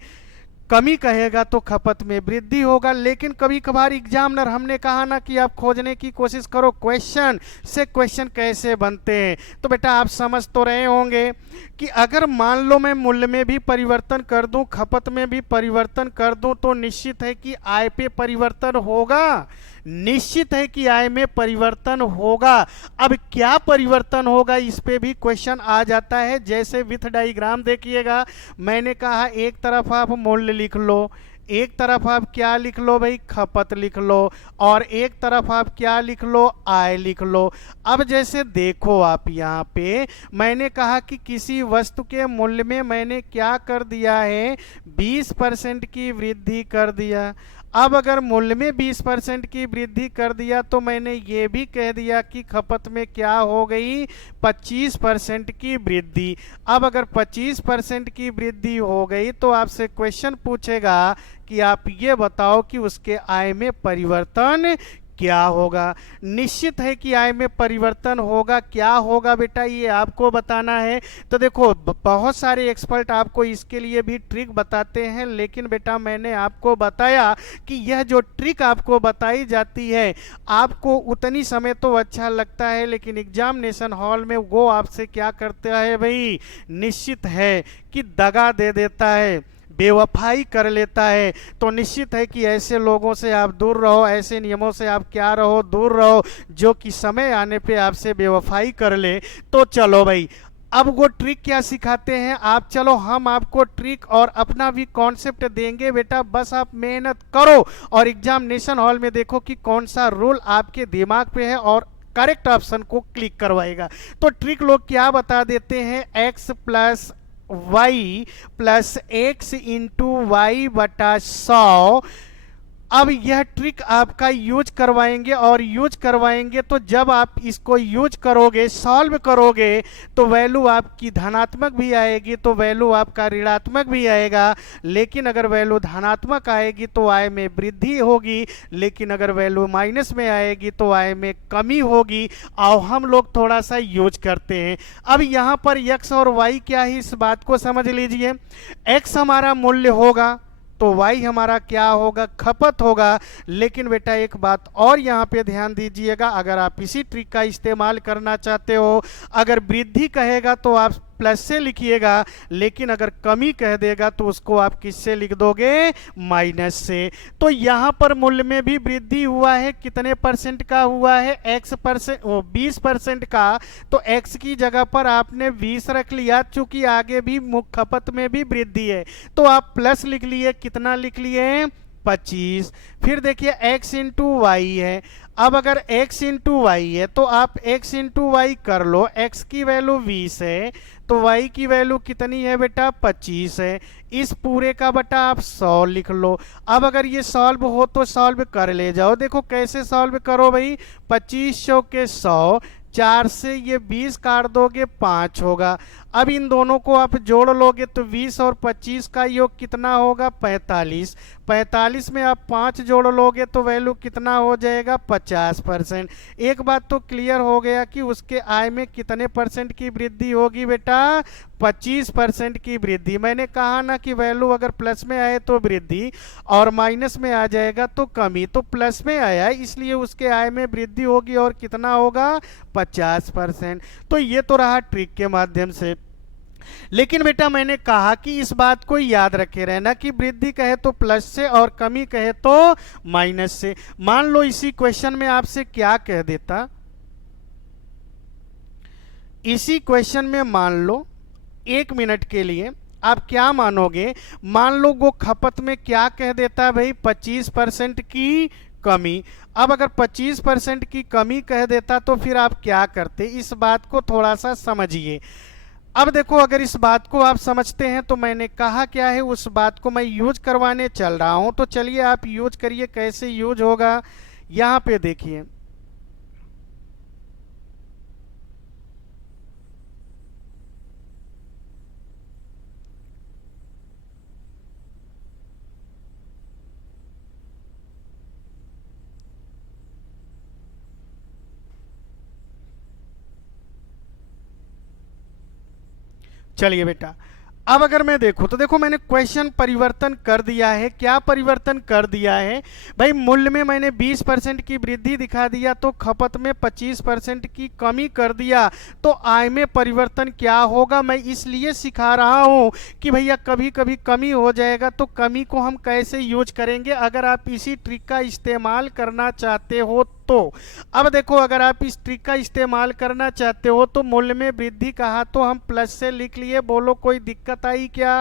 कमी कहेगा तो खपत में वृद्धि होगा। लेकिन कभी कभार एग्जामिनर, हमने कहा ना कि आप खोजने की कोशिश करो क्वेश्चन से क्वेश्चन कैसे बनते हैं। तो बेटा आप समझ तो रहे होंगे कि अगर मान लो मैं मूल्य में भी परिवर्तन कर दूं, खपत में भी परिवर्तन कर दूं, तो निश्चित है कि आय पे परिवर्तन होगा, निश्चित है कि आय में परिवर्तन होगा। अब क्या परिवर्तन होगा इस पे भी क्वेश्चन आ जाता है। जैसे विथ डायग्राम देखिएगा, मैंने कहा एक तरफ आप मूल्य लिख लो, एक तरफ आप क्या लिख लो भाई, खपत लिख लो, और एक तरफ आप क्या लिख लो, आय लिख लो। अब जैसे देखो आप यहाँ पे मैंने कहा कि किसी वस्तु के मूल्य में मैंने क्या कर दिया है, 20% की वृद्धि कर दिया। अब अगर मूल्य में 20% की वृद्धि कर दिया तो मैंने ये भी कह दिया कि खपत में क्या हो गई, 25% की वृद्धि। अब अगर 25% की वृद्धि हो गई तो आपसे क्वेश्चन पूछेगा कि आप ये बताओ कि उसके आय में परिवर्तन क्या होगा। निश्चित है कि आय में परिवर्तन होगा। क्या होगा बेटा ये आपको बताना है। तो देखो बहुत सारे एक्सपर्ट आपको इसके लिए भी ट्रिक बताते हैं, लेकिन बेटा मैंने आपको बताया कि यह जो ट्रिक आपको बताई जाती है आपको उतनी समय तो अच्छा लगता है, लेकिन एग्जामिनेशन हॉल में वो आपसे क्या करता है भाई, निश्चित है कि दगा दे देता है, बेवफाई कर लेता है। तो निश्चित है कि ऐसे लोगों से आप दूर रहो, ऐसे नियमों से आप क्या रहो, दूर रहो, जो कि समय आने पे आपसे बेवफाई कर ले। तो चलो भाई अब वो ट्रिक क्या सिखाते हैं आप, चलो हम आपको ट्रिक और अपना भी कॉन्सेप्ट देंगे बेटा, बस आप मेहनत करो और एग्जामिनेशन हॉल में देखो कि कौन सा रूल आपके दिमाग पे है और करेक्ट ऑप्शन को क्लिक करवाएगा। तो ट्रिक लोग क्या बता देते हैं, x plus y plus x into y बटा 100। अब यह ट्रिक आपका यूज करवाएंगे और यूज करवाएंगे तो जब आप इसको यूज करोगे, सॉल्व करोगे, तो वैल्यू आपकी धनात्मक भी आएगी तो वैल्यू आपका ऋणात्मक भी आएगा। लेकिन अगर वैल्यू धनात्मक आएगी तो आय में वृद्धि होगी, लेकिन अगर वैल्यू माइनस में आएगी तो आय में कमी होगी। और हम लोग थोड़ा सा यूज करते हैं। अब यहाँ पर x और y क्या है इस बात को समझ लीजिए। x हमारा मूल्य होगा तो y हमारा क्या होगा, खपत होगा। लेकिन बेटा एक बात और यहाँ पे ध्यान दीजिएगा, अगर आप इसी ट्रिक का इस्तेमाल करना चाहते हो, अगर वृद्धि कहेगा तो आप प्लस से लिखिएगा, लेकिन अगर कमी कह देगा तो उसको आप किससे लिख दोगे, माइनस से। तो यहाँ पर मूल्य में भी वृद्धि हुआ है, कितने परसेंट का हुआ है, x% 20% का। तो x की जगह पर आपने 20 रख लिया, चूंकि आगे भी खपत में भी वृद्धि है तो आप प्लस लिख लिए, कितना लिख लिए, 25। फिर देखिए x इंटू वाई है। अब अगर x इंटू वाई है तो आप x इंटू वाई कर लो, x की वैल्यू 20 है तो y की वैल्यू कितनी है बेटा, 25 है। इस पूरे का बटा आप 100 लिख लो। अब अगर ये सॉल्व हो तो सॉल्व कर ले जाओ। देखो कैसे सॉल्व करो भाई, 25 के 100, 4 से ये 20 काट दोगे 5 होगा। अब इन दोनों को आप जोड़ लोगे तो 20 और 25 का योग कितना होगा, 45। 45 में आप 5 जोड़ लोगे तो वैल्यू कितना हो जाएगा, 50%। एक बात तो क्लियर हो गया कि उसके आय में कितने परसेंट की वृद्धि होगी बेटा, 25% की वृद्धि। मैंने कहा ना कि वैल्यू अगर प्लस में आए तो वृद्धि और माइनस में आ जाएगा तो कमी। तो प्लस में आया इसलिए उसके आय में वृद्धि होगी और कितना होगा, 50%। तो ये तो रहा ट्रिक के माध्यम से। लेकिन बेटा मैंने कहा कि इस बात को याद रखे रहना कि वृद्धि कहे तो प्लस से और कमी कहे तो माइनस से। मान लो इसी क्वेश्चन में आपसे क्या कह देता, इसी क्वेश्चन में मान लो 1 मिनट के लिए आप क्या मानोगे, मान लो वो खपत में क्या कह देता है भाई, 25% की कमी। अब अगर 25% की कमी कह देता तो फिर आप क्या करते, इस बात को थोड़ा सा समझिए। अब देखो, अगर इस बात को आप समझते हैं तो मैंने कहा क्या है, उस बात को मैं यूज करवाने चल रहा हूं। तो चलिए आप यूज करिए, कैसे यूज होगा यहां पे देखिए। चलिए बेटा, अब अगर मैं देखूं तो देखो, मैंने क्वेश्चन परिवर्तन कर दिया है। क्या परिवर्तन कर दिया है भाई, मूल्य में मैंने 20% की वृद्धि दिखा दिया, तो खपत में 25% की कमी कर दिया। तो आय में परिवर्तन क्या होगा, मैं इसलिए सिखा रहा हूं कि भैया कभी कभी कमी हो जाएगा, तो कमी को हम कैसे यूज करेंगे, अगर आप इसी ट्रिक का इस्तेमाल करना चाहते हो तो। अब देखो, अगर आप इस ट्रिक का इस्तेमाल करना चाहते हो तो मूल्य में वृद्धि कहा तो हम प्लस से लिख लिए। बोलो कोई दिक्कत आई क्या,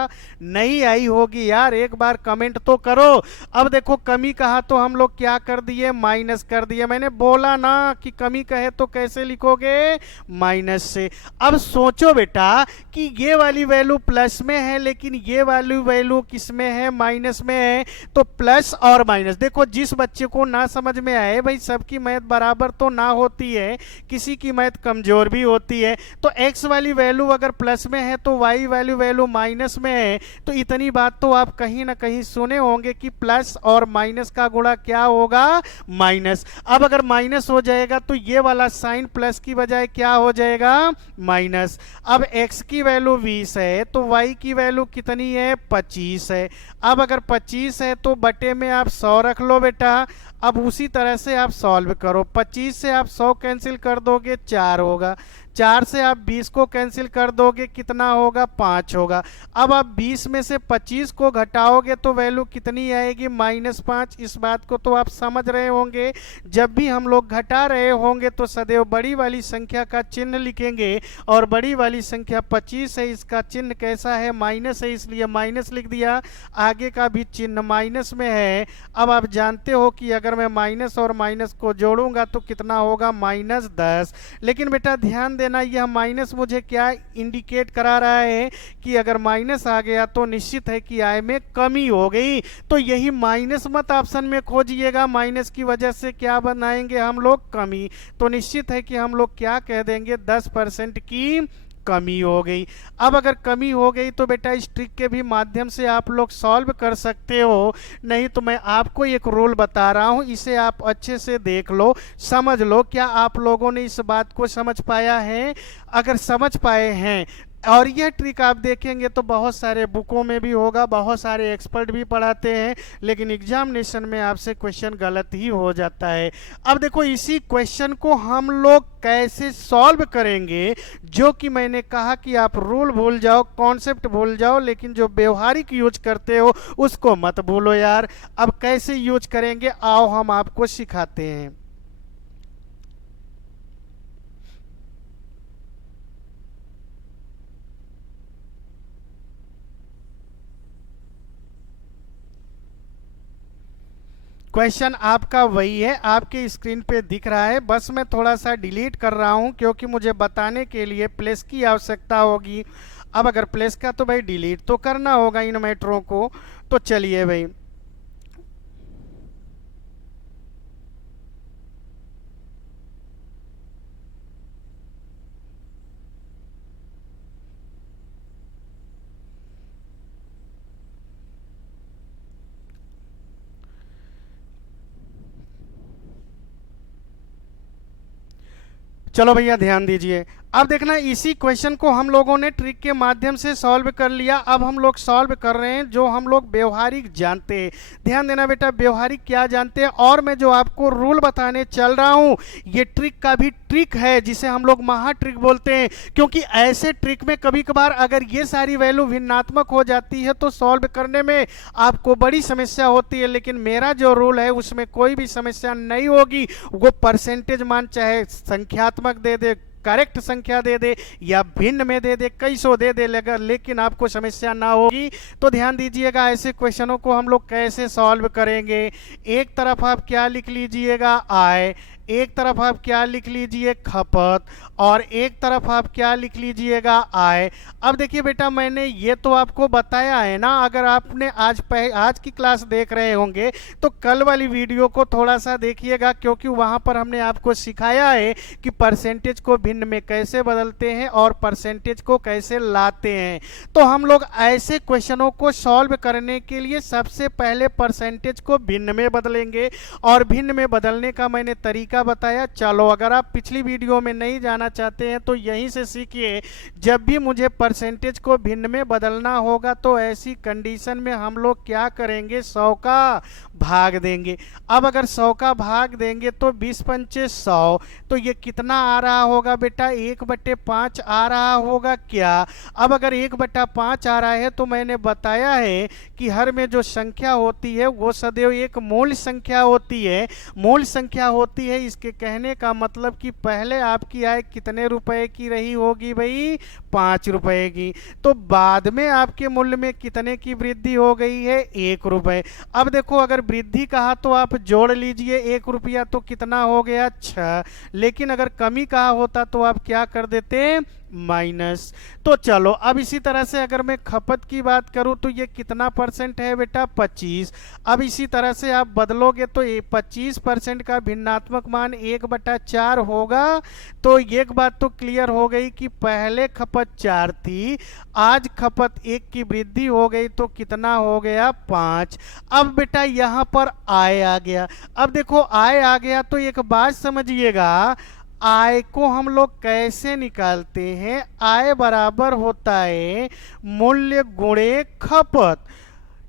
नहीं आई होगी यार, एक बार कमेंट तो करो। अब देखो, कमी कहा तो हम लोग क्या कर दिए, माइनस कर दिए। मैंने बोला ना कि कमी कहे तो कैसे लिखोगे, माइनस से। अब सोचो बेटा कि ये वाली वैल्यू प्लस में है लेकिन ये वाली वैल्यू किस में है, माइनस में है। तो प्लस और माइनस, देखो जिस बच्चे को ना समझ में आए भाई, सबकी मैथ बराबर तो ना होती है, किसी की मैथ कमजोर भी होती है। तो x वाली वैल्यू अगर प्लस में है तो y वाली वैल्यू माइनस में है। तो इतनी बात तो आप कहीं ना कहीं सुने होंगे कि प्लस और माइनस का गुणा क्या होगा, माइनस। अब अगर माइनस हो जाएगा तो ये वाला साइन प्लस की बजाय क्या हो जाएगा, माइनस। अब x की वैल्यू 20 है तो y की वैल्यू कितनी है, 25 है। अब अगर 25 है तो बटे में आप 100 रख लो बेटा। अब उसी तरह से आप सॉल्व करो। 25 से आप 100 कैंसिल कर दोगे, 4 होगा। 4 से आप 20 को कैंसिल कर दोगे, कितना होगा, 5 होगा। अब आप 20 में से 25 को घटाओगे तो वैल्यू कितनी आएगी, -5। इस बात को तो आप समझ रहे होंगे। जब भी हम लोग घटा रहे होंगे तो सदैव बड़ी वाली संख्या का चिन्ह लिखेंगे, और बड़ी वाली संख्या 25 है, इसका चिन्ह कैसा है, माइनस है, इसलिए माइनस लिख दिया। आगे का भी चिन्ह माइनस में है। अब आप जानते हो कि अगर मैं माइनस और माइनस को जोड़ूंगा तो कितना होगा, -10। लेकिन बेटा ध्यान देना, यह माइनस मुझे क्या इंडिकेट करा रहा है कि अगर माइनस आ गया तो निश्चित है कि आय में कमी हो गई। तो यही माइनस मत ऑप्शन में खोजिएगा, माइनस की वजह से क्या बनाएंगे हम लोग, कमी। तो निश्चित है कि हम लोग क्या कह देंगे, 10% की कमी हो गई। अब अगर कमी हो गई तो बेटा इस ट्रिक के भी माध्यम से आप लोग सॉल्व कर सकते हो। नहीं तो मैं आपको एक रूल बता रहा हूं, इसे आप अच्छे से देख लो, समझ लो। क्या आप लोगों ने इस बात को समझ पाया है? अगर समझ पाए हैं, और यह ट्रिक आप देखेंगे तो बहुत सारे बुकों में भी होगा, बहुत सारे एक्सपर्ट भी पढ़ाते हैं, लेकिन एग्जामिनेशन में आपसे क्वेश्चन गलत ही हो जाता है। अब देखो, इसी क्वेश्चन को हम लोग कैसे सॉल्व करेंगे, जो कि मैंने कहा कि आप रूल भूल जाओ, कॉन्सेप्ट भूल जाओ, लेकिन जो व्यवहारिक यूज करते हो उसको मत भूलो यार। अब कैसे यूज करेंगे, आओ हम आपको सिखाते हैं। क्वेश्चन आपका वही है, आपके स्क्रीन पे दिख रहा है, बस मैं थोड़ा सा डिलीट कर रहा हूं क्योंकि मुझे बताने के लिए प्लेस की आवश्यकता होगी। अब अगर प्लेस का तो भाई डिलीट तो करना होगा इन मैटरों को। तो चलिए भाई, चलो भैया ध्यान दीजिए। अब देखना, इसी क्वेश्चन को हम लोगों ने ट्रिक के माध्यम से सॉल्व कर लिया। अब हम लोग सॉल्व कर रहे हैं जो हम लोग व्यवहारिक जानते हैं। ध्यान देना बेटा, व्यवहारिक क्या जानते हैं, और मैं जो आपको रूल बताने चल रहा हूं ये ट्रिक का भी ट्रिक है, जिसे हम लोग महा ट्रिक बोलते हैं। क्योंकि ऐसे ट्रिक में कभी कभार अगर ये सारी वैल्यू भिन्नात्मक हो जाती है तो सॉल्व करने में आपको बड़ी समस्या होती है, लेकिन मेरा जो रूल है उसमें कोई भी समस्या नहीं होगी। वो परसेंटेज मान चाहे संख्यात्मक दे दे, करेक्ट संख्या दे दे या भिन्न में दे दे, कैसो दे दे, लेकिन आपको समस्या ना होगी। तो ध्यान दीजिएगा ऐसे क्वेश्चनों को हम लोग कैसे सॉल्व करेंगे। एक तरफ आप क्या लिख लीजिएगा, आय, एक तरफ आप क्या लिख लीजिए, खपत, और एक तरफ आप क्या लिख लीजिएगा, आय। अब देखिए बेटा, मैंने ये तो आपको बताया है ना, अगर आपने आज की क्लास देख रहे होंगे तो कल वाली वीडियो को थोड़ा सा देखिएगा, क्योंकि वहाँ पर हमने आपको सिखाया है कि परसेंटेज को भिन्न में कैसे बदलते हैं और परसेंटेज को कैसे लाते हैं। तो हम लोग ऐसे क्वेश्चनों को सॉल्व करने के लिए सबसे पहले परसेंटेज को भिन्न में बदलेंगे, और भिन्न में बदलने का मैंने तरीका बताया। चलो, अगर आप पिछली वीडियो में नहीं जाना चाहते हैं तो यहीं से सीखिए। जब भी मुझे परसेंटेज को भिन्न में बदलना होगा तो ऐसी कंडीशन में हम लोग क्या करेंगे, 100 का भाग देंगे। अब अगर 100 का भाग देंगे तो 20 पंचे 100, तो ये कितना आ रहा होगा बेटा, 1/5 आ रहा होगा क्या। अब अगर 1/5 आ रहा है तो मैंने बताया है कि हर में जो संख्या होती है वो सदैव एक मूल संख्या होती है। मूल संख्या होती है, इसके कहने का मतलब कि पहले आपकी आय कितने रुपए की रही होगी भाई, 5 रुपए की, तो बाद में आपके मूल्य में कितने की वृद्धि हो गई है, 1 रुपए। अब देखो, अगर वृद्धि कहा तो आप जोड़ लीजिए, 1 रुपया तो कितना हो गया, 6, लेकिन अगर कमी कहा होता तो आप क्या कर देते, माइनस। तो चलो, अब इसी तरह से अगर मैं खपत की बात करूं तो ये कितना परसेंट है बेटा, 25। अब इसी तरह से आप बदलोगे तो 25% का भिन्नात्मक मान 1/4 होगा। तो एक बात तो क्लियर हो गई कि पहले खपत 4 थी, आज खपत 1 की वृद्धि हो गई तो कितना हो गया, 5। अब बेटा यहाँ पर आय आ गया। अब देखो, आय आ गया तो एक बात समझिएगा, आय को हम लोग कैसे निकालते हैं, आय बराबर होता है मूल्य गुणे खपत।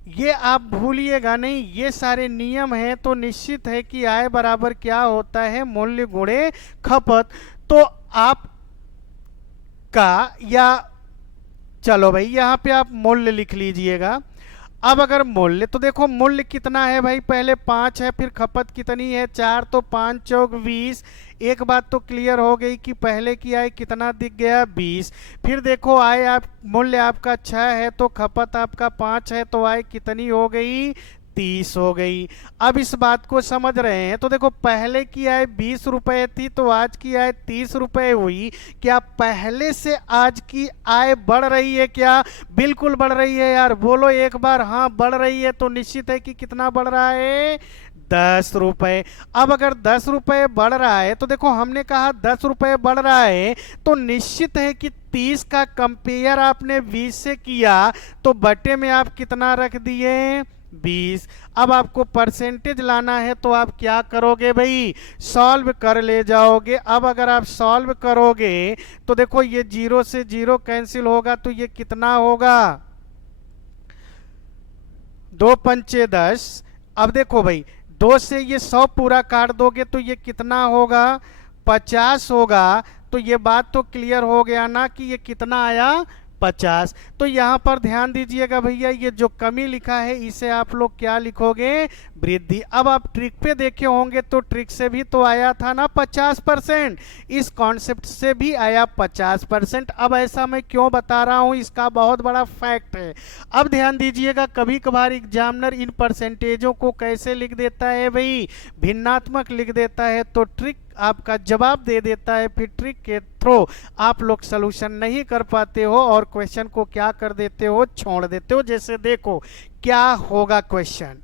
ये आप भूलिएगा नहीं, ये सारे नियम हैं, तो निश्चित है कि आय बराबर क्या होता है, मूल्य गुणे खपत। तो आप का, या चलो भाई यहाँ पे आप मूल्य लिख लीजिएगा। अब अगर मूल्य, तो देखो मूल्य कितना है भाई, पहले 5 है, फिर खपत कितनी है, 4, तो 5 चौक 20। एक बात तो क्लियर हो गई कि पहले की आय कितना दिख गया, 20। फिर देखो, आय आप मूल्य आपका 6 है तो खपत आपका 5 है, तो आय कितनी हो गई, 30 हो गई। अब इस बात को समझ रहे हैं, तो देखो पहले की आय 20 रुपए थी तो आज की आय 30 रुपए हुई। क्या पहले से आज की आय बढ़ रही है क्या, बिल्कुल बढ़ रही है यार, बोलो एक बार, हाँ बढ़ रही है। तो निश्चित है कि कितना बढ़ रहा है, 10 रुपए। अब अगर 10 रुपए बढ़ रहा है तो देखो, हमने कहा 10 रुपए बढ़ रहा है, तो निश्चित है कि 30 का कंपेयर आपने 20 से किया तो बटे में आप कितना रख दिए, 20। अब आपको परसेंटेज लाना है तो आप क्या करोगे भाई, सॉल्व कर ले जाओगे। अब अगर आप सॉल्व करोगे तो देखो, ये 0 से 0 कैंसिल होगा तो ये कितना होगा, 2 पंचे 10। अब देखो भाई, 2 से ये 100 पूरा काट दोगे तो ये कितना होगा, 50 होगा। तो ये बात तो क्लियर हो गया ना कि ये कितना आया, 50। तो यहाँ पर ध्यान दीजिएगा भैया, ये जो कमी लिखा है इसे आप लोग क्या लिखोगे, वृद्धि। अब आप ट्रिक पे देखे होंगे तो ट्रिक से भी तो आया था ना 50%, इस कॉन्सेप्ट से भी आया 50%। अब ऐसा मैं क्यों बता रहा हूँ, इसका बहुत बड़ा फैक्ट है। अब ध्यान दीजिएगा, कभी कभार एग्जामिनर इन परसेंटेजों को कैसे लिख देता है भाई, भिन्नात्मक लिख देता है, तो ट्रिक आपका जवाब दे देता है, फिर ट्रिक के थ्रू आप लोग सलूशन नहीं कर पाते हो और क्वेश्चन को क्या कर देते हो, छोड़ देते हो। जैसे देखो क्या होगा क्वेश्चन,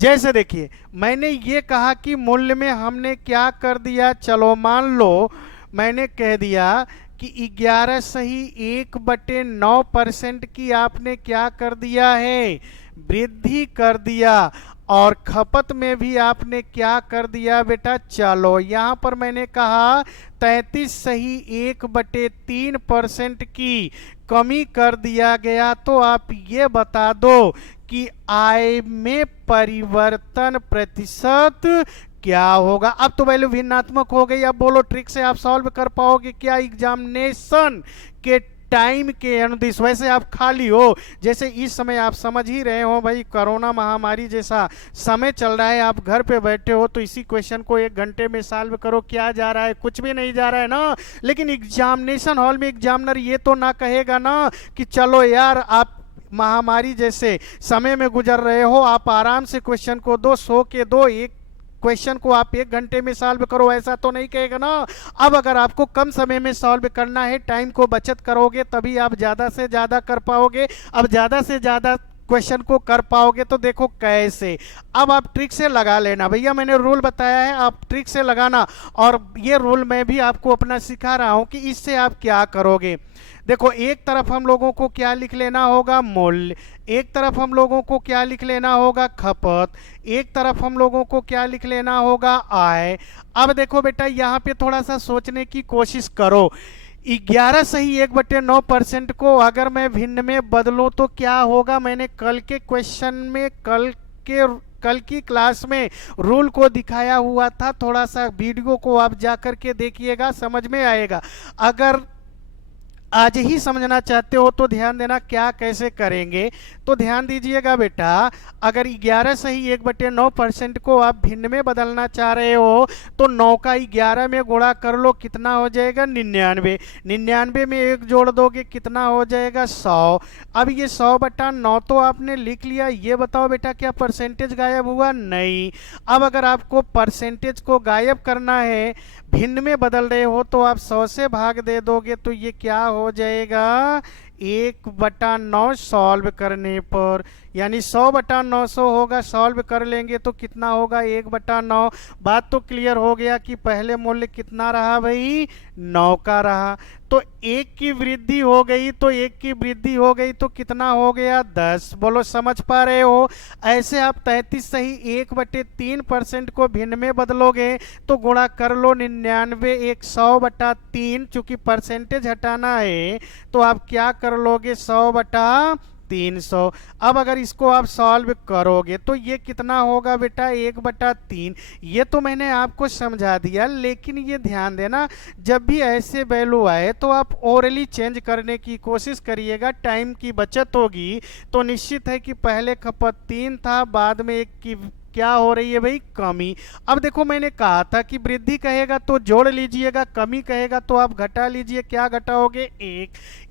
जैसे देखिए, मैंने ये कहा कि मूल्य में हमने क्या कर दिया, चलो मान लो मैंने कह दिया कि 11 सही 1/9% की आपने क्या कर दिया है, वृद्धि कर दिया। और खपत में भी आपने क्या कर दिया बेटा, चलो यहाँ पर मैंने कहा 33 सही 1/3% की कमी कर दिया गया। तो आप ये बता दो कि आय में परिवर्तन प्रतिशत क्या होगा। अब तो वैल्यू भिन्नात्मक हो गई। अब बोलो ट्रिक से आप सॉल्व कर पाओगे क्या एग्जामिनेशन के टाइम के अनुदिश। वैसे आप खाली हो, जैसे इस समय आप समझ ही रहे हो भाई, कोरोना महामारी जैसा समय चल रहा है, आप घर पे बैठे हो, तो इसी क्वेश्चन को 1 घंटे में सॉल्व करो, क्या जा रहा है, कुछ भी नहीं जा रहा है ना। लेकिन एग्जामिनेशन हॉल में एग्जामिनर ये तो ना कहेगा ना कि चलो यार आप महामारी जैसे समय में गुजर रहे हो, आप आराम से क्वेश्चन को दो, सो के दो, एक क्वेश्चन को आप 1 घंटे में सॉल्व करो, ऐसा तो नहीं कहेगा ना। अब अगर आपको कम समय में सॉल्व करना है, टाइम को बचत करोगे, तभी आप ज्यादा से ज्यादा कर पाओगे। अब ज्यादा से ज्यादा क्वेश्चन को कर पाओगे तो देखो कैसे। अब आप ट्रिक से लगा लेना भैया, मैंने रूल बताया है, आप ट्रिक से लगाना। और ये रूल मैं भी आपको अपना सिखा रहा हूं कि इससे आप क्या करोगे। देखो, एक तरफ हम लोगों को क्या लिख लेना होगा, मूल्य, एक तरफ हम लोगों को क्या लिख लेना होगा, खपत, एक तरफ हम लोगों को क्या लिख लेना होगा, आय। अब देखो बेटा, यहाँ पे थोड़ा सा सोचने की कोशिश करो। 11/1/9% को अगर मैं भिन्न में बदलूं तो क्या होगा। मैंने कल के क्वेश्चन में, कल की क्लास में रूल को दिखाया हुआ था, थोड़ा सा वीडियो को आप जाकर के देखिएगा, समझ में आएगा। अगर आज ही समझना चाहते हो तो ध्यान देना क्या कैसे करेंगे। तो ध्यान दीजिएगा बेटा, अगर 11/1/9% को आप भिन्न में बदलना चाह रहे हो तो 9 का 11 में गुणा कर लो, कितना हो जाएगा, 99। 99 में 1 जोड़ दोगे, कितना हो जाएगा, 100। अब ये 100/9 तो आपने लिख लिया, ये बताओ बेटा क्या परसेंटेज गायब हुआ, नहीं। अब अगर आपको परसेंटेज को गायब करना है, भिन्न में बदल रहे हो, तो आप 100 से भाग दे दोगे तो ये क्या हो जाएगा, 1/9 सॉल्व करने पर, यानी 100/900 होगा। सॉल्व कर लेंगे तो कितना होगा, 1/9। बात तो क्लियर हो गया कि पहले मूल्य कितना रहा भाई, 9 का रहा। तो 1 की वृद्धि हो गई, तो 1 की वृद्धि हो गई तो कितना हो गया, 10। बोलो समझ पा रहे हो। ऐसे आप 33 सही 1/3% को भिन्न में बदलोगे तो गुणा कर लो 99 100/3। चूंकि परसेंटेज हटाना है तो आप क्या कर लोगे, 100/300। अब अगर इसको आप सॉल्व करोगे तो ये कितना होगा बेटा, 1/3। ये तो मैंने आपको समझा दिया, लेकिन ये ध्यान देना, जब भी ऐसे वैल्यू आए तो आप ओरली चेंज करने की कोशिश करिएगा, टाइम की बचत होगी। तो निश्चित है कि पहले खपत 3 था, बाद में 1 की क्या हो रही है भाई, कमी। अब देखो, मैंने कहा था कि वृद्धि कहेगा तो जोड़ लीजिएगा, कमी कहेगा तो आप घटा लीजिए। क्या घटाओगे,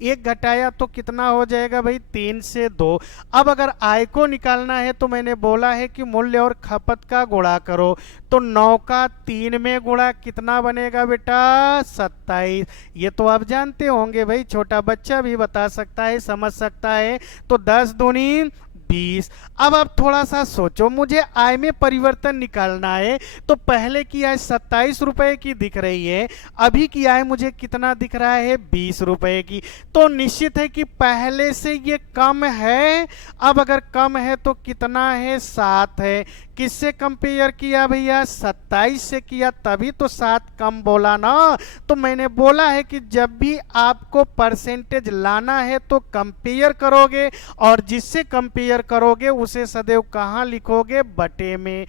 1 घटाया तो कितना हो जाएगा भाई, 3 से 2। अब अगर आय को निकालना है तो मैंने बोला है कि मूल्य और खपत का गुणा करो, तो 9 का 3 में गुणा कितना बनेगा बेटा, 27। ये तो आप जानते होंगे भाई, छोटा बच्चा भी बता सकता है, समझ सकता है। तो 10 दूनी 20। अब आप थोड़ा सा सोचो, मुझे आय में परिवर्तन निकालना है। तो पहले की आय 27 रुपए की दिख रही है, अभी की आय मुझे कितना दिख रहा है, 20 रुपए की। तो निश्चित है कि पहले से ये कम है। अब अगर कम है तो कितना है, 7 है। किससे कंपेयर किया भैया, 27 से किया, तभी तो 7 कम बोला ना। तो मैंने बोला है कि जब भी आपको परसेंटेज लाना है तो कंपेयर करोगे, और जिससे कंपेयर करोगे उसे सदैव कहाँ लिखोगे, बटे में।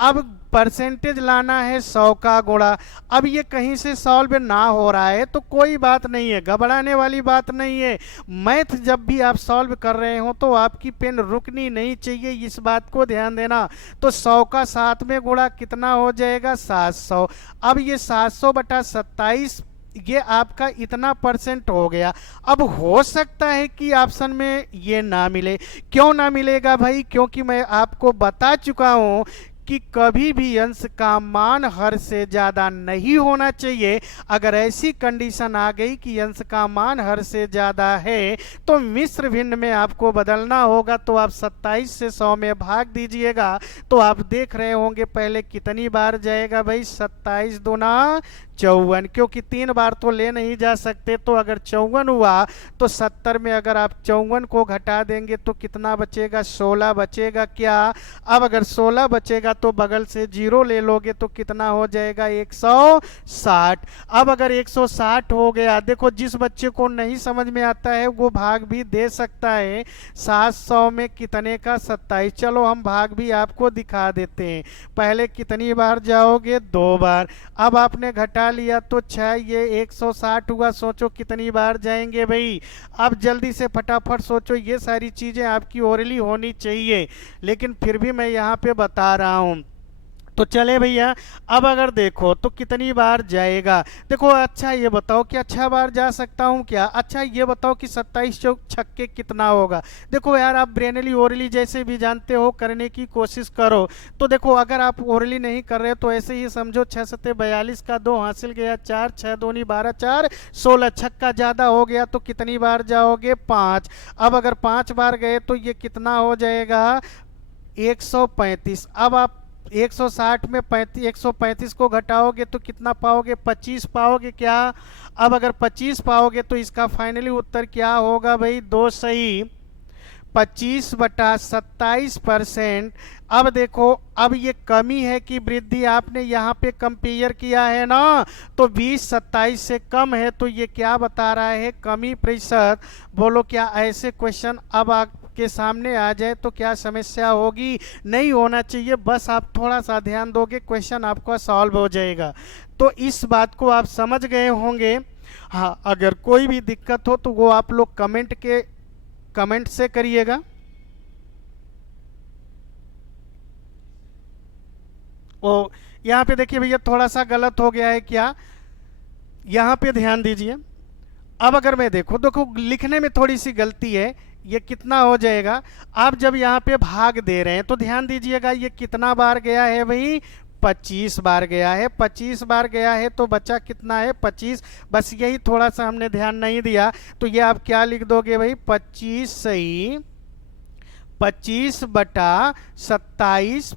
अब परसेंटेज लाना है 100 का गुणा। अब ये कहीं से सॉल्व ना हो रहा है तो कोई बात नहीं है, घबराने वाली बात नहीं है। मैथ जब भी आप सॉल्व कर रहे हो तो आपकी पेन रुकनी नहीं चाहिए, इस बात को ध्यान देना। तो 100 का 7 में गुणा कितना हो जाएगा, 700। अब ये 700/27, ये आपका इतना परसेंट हो गया। अब हो सकता है कि ऑप्शन में ये ना मिले। क्यों ना मिलेगा भाई, क्योंकि मैं आपको बता चुका हूं कि कभी भी अंश का मान हर से ज्यादा नहीं होना चाहिए। अगर ऐसी कंडीशन आ गई कि अंश का मान हर से ज्यादा है तो मिश्र भिन्न में आपको बदलना होगा। तो आप 27 से 100 में भाग दीजिएगा तो आप देख रहे होंगे पहले कितनी बार जाएगा भाई, 27 दूना 54, क्योंकि 3 बार तो ले नहीं जा सकते। तो अगर 54 हुआ तो 70 में अगर आप 54 को घटा देंगे तो कितना बचेगा, 16 बचेगा। क्या, अब अगर 16 बचेगा तो बगल से 0 ले लोगे तो कितना हो जाएगा, 160। अब अगर 160 हो गया, देखो जिस बच्चे को नहीं समझ में आता है वो भाग भी दे सकता है। 700 में कितने का, 27। चलो हम भाग भी आपको दिखा देते हैं। पहले कितनी बार जाओगे, 2 बार। अब आपने घटा बटा लिया तो 6, ये 160 हुआ। सोचो कितनी बार जाएंगे भाई। अब जल्दी से फटाफट सोचो, ये सारी चीज़ें आपकी ओरली होनी चाहिए, लेकिन फिर भी मैं यहाँ पे बता रहा हूँ। तो चले भैया, अब अगर देखो तो कितनी बार जाएगा। देखो अच्छा ये बताओ, क्या 6 बार जा सकता हूँ क्या? अच्छा ये बताओ कि 27 चौक छक्के कितना होगा। देखो यार, आप ब्रेनली ओरली जैसे भी जानते हो, करने की कोशिश करो। तो देखो, अगर आप ओरली नहीं कर रहे तो ऐसे ही समझो, 6 सत्ते 42 का 2 हासिल गया 4, 6 दूनी 12, 4 16, छक्का ज़्यादा हो गया तो कितनी बार जाओगे? 5। अब अगर 5 बार गए तो ये कितना हो जाएगा? 135। अब आप 160 में 135 को घटाओगे तो कितना पाओगे? 25 पाओगे क्या? अब अगर 25 पाओगे तो इसका फाइनली उत्तर क्या होगा भाई? 2 सही। 25/27%। अब देखो, अब ये कमी है कि वृद्धि, आपने यहाँ पे कंपेयर किया है ना, तो 20 27 से कम है, तो ये क्या बता रहा है? कमी प्रतिशत। बोलो क्या ऐसे क्वेश्चन अब आपके सामने आ जाए तो क्या समस्या होगी? नहीं होना चाहिए। बस आप थोड़ा सा ध्यान दोगे, क्वेश्चन आपका सॉल्व हो जाएगा। तो इस बात को आप समझ गए होंगे। हाँ, अगर कोई भी दिक्कत हो तो वो आप लोग कमेंट से करिएगा। ओ, यहाँ पे देखिए भैया, थोड़ा सा गलत हो गया है क्या? यहाँ पे ध्यान दीजिए। अब अगर मैं देखो लिखने में थोड़ी सी गलती है। ये कितना हो जाएगा? आप जब यहाँ पे भाग दे रहे हैं तो ध्यान दीजिएगा, ये कितना बार गया है भाई? 25 बार गया है। 25 बार गया है तो बचा कितना है? 25। बस यही थोड़ा सा हमने ध्यान नहीं दिया। तो ये आप क्या लिख दोगे भाई? 25 सही, 25/27,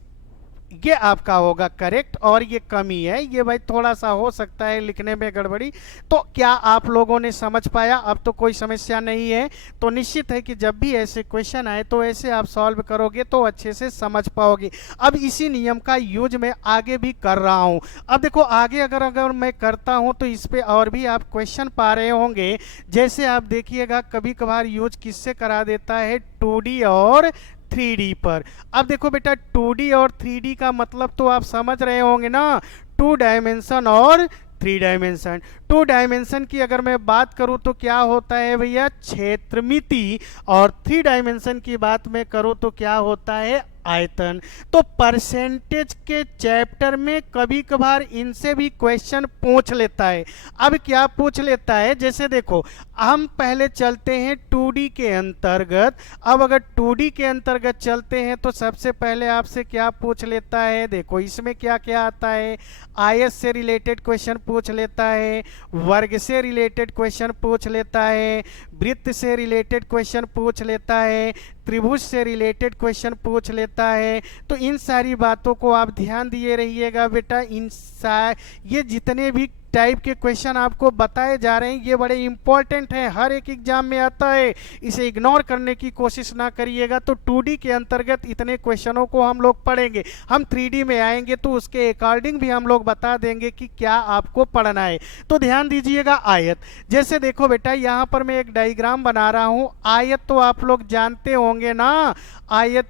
ये आपका होगा करेक्ट। और ये कमी है, ये भाई थोड़ा सा हो सकता है लिखने में गड़बड़ी। तो क्या आप लोगों ने समझ पाया? अब तो कोई समस्या नहीं है। तो निश्चित है कि जब भी ऐसे क्वेश्चन आए तो ऐसे आप सॉल्व करोगे तो अच्छे से समझ पाओगे। अब इसी नियम का यूज मैं आगे भी कर रहा हूं। अब देखो आगे अगर मैं करता हूं तो इस पे और भी आप क्वेश्चन पा रहे होंगे। जैसे आप देखिएगा, कभी कभार यूज किससे करा देता है? 2D और 3D पर। अब देखो बेटा, 2D और 3D का मतलब तो आप समझ रहे होंगे ना, 2 डायमेंशन और 3 डायमेंशन। 2 डायमेंशन की अगर मैं बात करूं तो क्या होता है भैया? क्षेत्रमिति। और 3 डायमेंशन की बात मैं करूं तो क्या होता है? आयतन। तो परसेंटेज के चैप्टर में कभी कभार इनसे भी क्वेश्चन पूछ लेता है। अब क्या पूछ लेता है? जैसे देखो, हम पहले चलते हैं 2D के अंतर्गत। अब अगर 2D के अंतर्गत चलते हैं तो सबसे पहले आपसे क्या पूछ लेता है? देखो इसमें क्या क्या आता है। आयत से रिलेटेड क्वेश्चन पूछ लेता है, वर्ग से रिलेटेड क्वेश्चन पूछ लेता है, वृत्त से रिलेटेड क्वेश्चन पूछ लेता है, त्रिभुज से रिलेटेड क्वेश्चन पूछ लेता है। तो इन सारी बातों को आप ध्यान दिए रहिएगा बेटा। ये जितने भी टाइप के क्वेश्चन आपको बताए जा रहे हैं ये बड़े इंपॉर्टेंट हैं, हर एक एग्जाम में आता है। इसे इग्नोर करने की कोशिश ना करिएगा। तो 2D के अंतर्गत इतने क्वेश्चनों को हम लोग पढ़ेंगे। हम 3D में आएंगे तो उसके अकॉर्डिंग भी हम लोग बता देंगे कि क्या आपको पढ़ना है। तो ध्यान दीजिएगा। आयत, जैसे देखो बेटा, यहाँ पर मैं एक डायग्राम बना रहा हूँ। आयत तो आप लोग जानते होंगे ना, आयत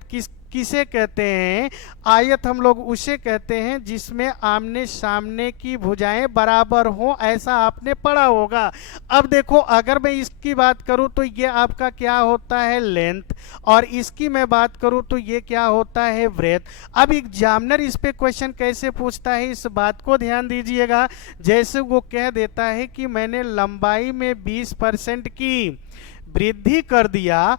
किसे कहते हैं? आयत हम लोग उसे कहते हैं जिसमें आमने सामने की भुजाएं बराबर हो, ऐसा आपने पढ़ा होगा। अब देखो, अगर मैं इसकी बात करूं तो ये आपका क्या होता है? लेंथ। और इसकी मैं बात करूं तो ये क्या होता है? ब्रेथ। अब एग्जामिनर इस पे क्वेश्चन कैसे पूछता है, इस बात को ध्यान दीजिएगा। जैसे वो कह देता है कि मैंने लंबाई में 20% की वृद्धि कर दिया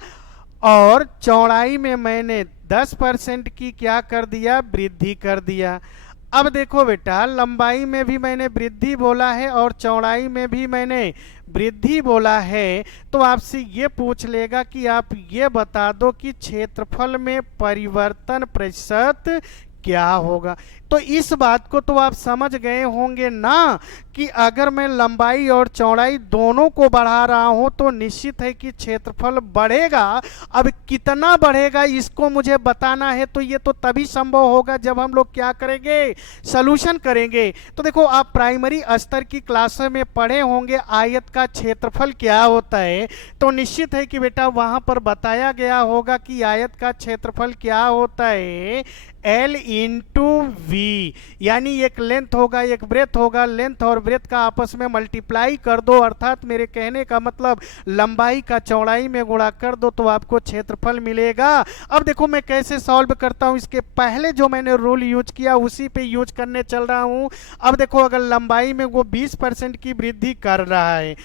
और चौड़ाई में मैंने 10% की क्या कर दिया? वृद्धि कर दिया। अब देखो बेटा, लंबाई में भी मैंने वृद्धि बोला है और चौड़ाई में भी मैंने वृद्धि बोला है। तो आपसे ये पूछ लेगा कि आप ये बता दो कि क्षेत्रफल में परिवर्तन प्रतिशत क्या होगा। तो इस बात को तो आप समझ गए होंगे ना कि अगर मैं लंबाई और चौड़ाई दोनों को बढ़ा रहा हूं तो निश्चित है कि क्षेत्रफल बढ़ेगा। अब कितना बढ़ेगा इसको मुझे बताना है, तो ये तो तभी संभव होगा जब हम लोग क्या करेंगे? सॉल्यूशन करेंगे। तो देखो, आप प्राइमरी स्तर की क्लासों में पढ़े होंगे आयत का क्षेत्रफल क्या होता है। तो निश्चित है कि बेटा वहां पर बताया गया होगा कि आयत का क्षेत्रफल क्या होता है? L इंटू वी, यानी एक लेंथ होगा एक ब्रेथ होगा, लेंथ और ब्रेथ का आपस में मल्टीप्लाई कर दो, अर्थात मेरे कहने का मतलब लंबाई का चौड़ाई में गुणा कर दो तो आपको क्षेत्रफल मिलेगा। अब देखो मैं कैसे सॉल्व करता हूं, इसके पहले जो मैंने रूल यूज किया उसी पे यूज करने चल रहा हूं। अब देखो अगर लंबाई में वो 20% की वृद्धि कर रहा है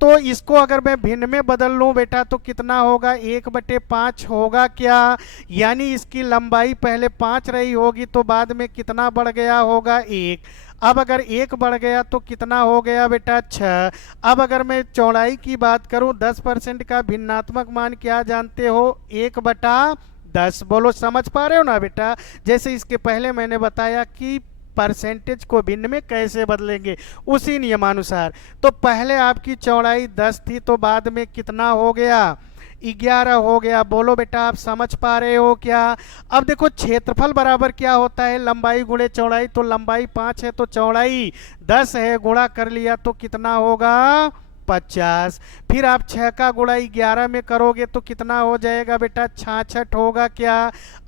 तो इसको अगर मैं भिन्न में बदल लूं बेटा तो कितना होगा, 1/5 होगा क्या, यानी इसकी लंबाई पहले 5 रही होगी तो बाद में कितना बढ़ गया होगा, 1। अब अगर 1 बढ़ गया तो कितना हो गया बेटा, 6। अब अगर मैं चौड़ाई की बात करूं 10% का भिन्नात्मक मान क्या जानते हो, 1/10। बोलो समझ पा रहे हो ना बेटा, जैसे इसके पहले मैंने बताया कि परसेंटेज को भिन्न में कैसे बदलेंगे उसी नियमानुसार। तो पहले आपकी चौड़ाई 10 थी तो बाद में कितना हो गया, 11 हो गया। बोलो बेटा आप समझ पा रहे हो क्या। अब देखो क्षेत्रफल बराबर क्या होता है, लंबाई गुणे चौड़ाई, तो लंबाई 5 है तो चौड़ाई 10 है, गुणा कर लिया तो कितना होगा, 50। फिर आप 6 का गुणा 11 में करोगे तो कितना हो जाएगा बेटा, 66 होगा क्या।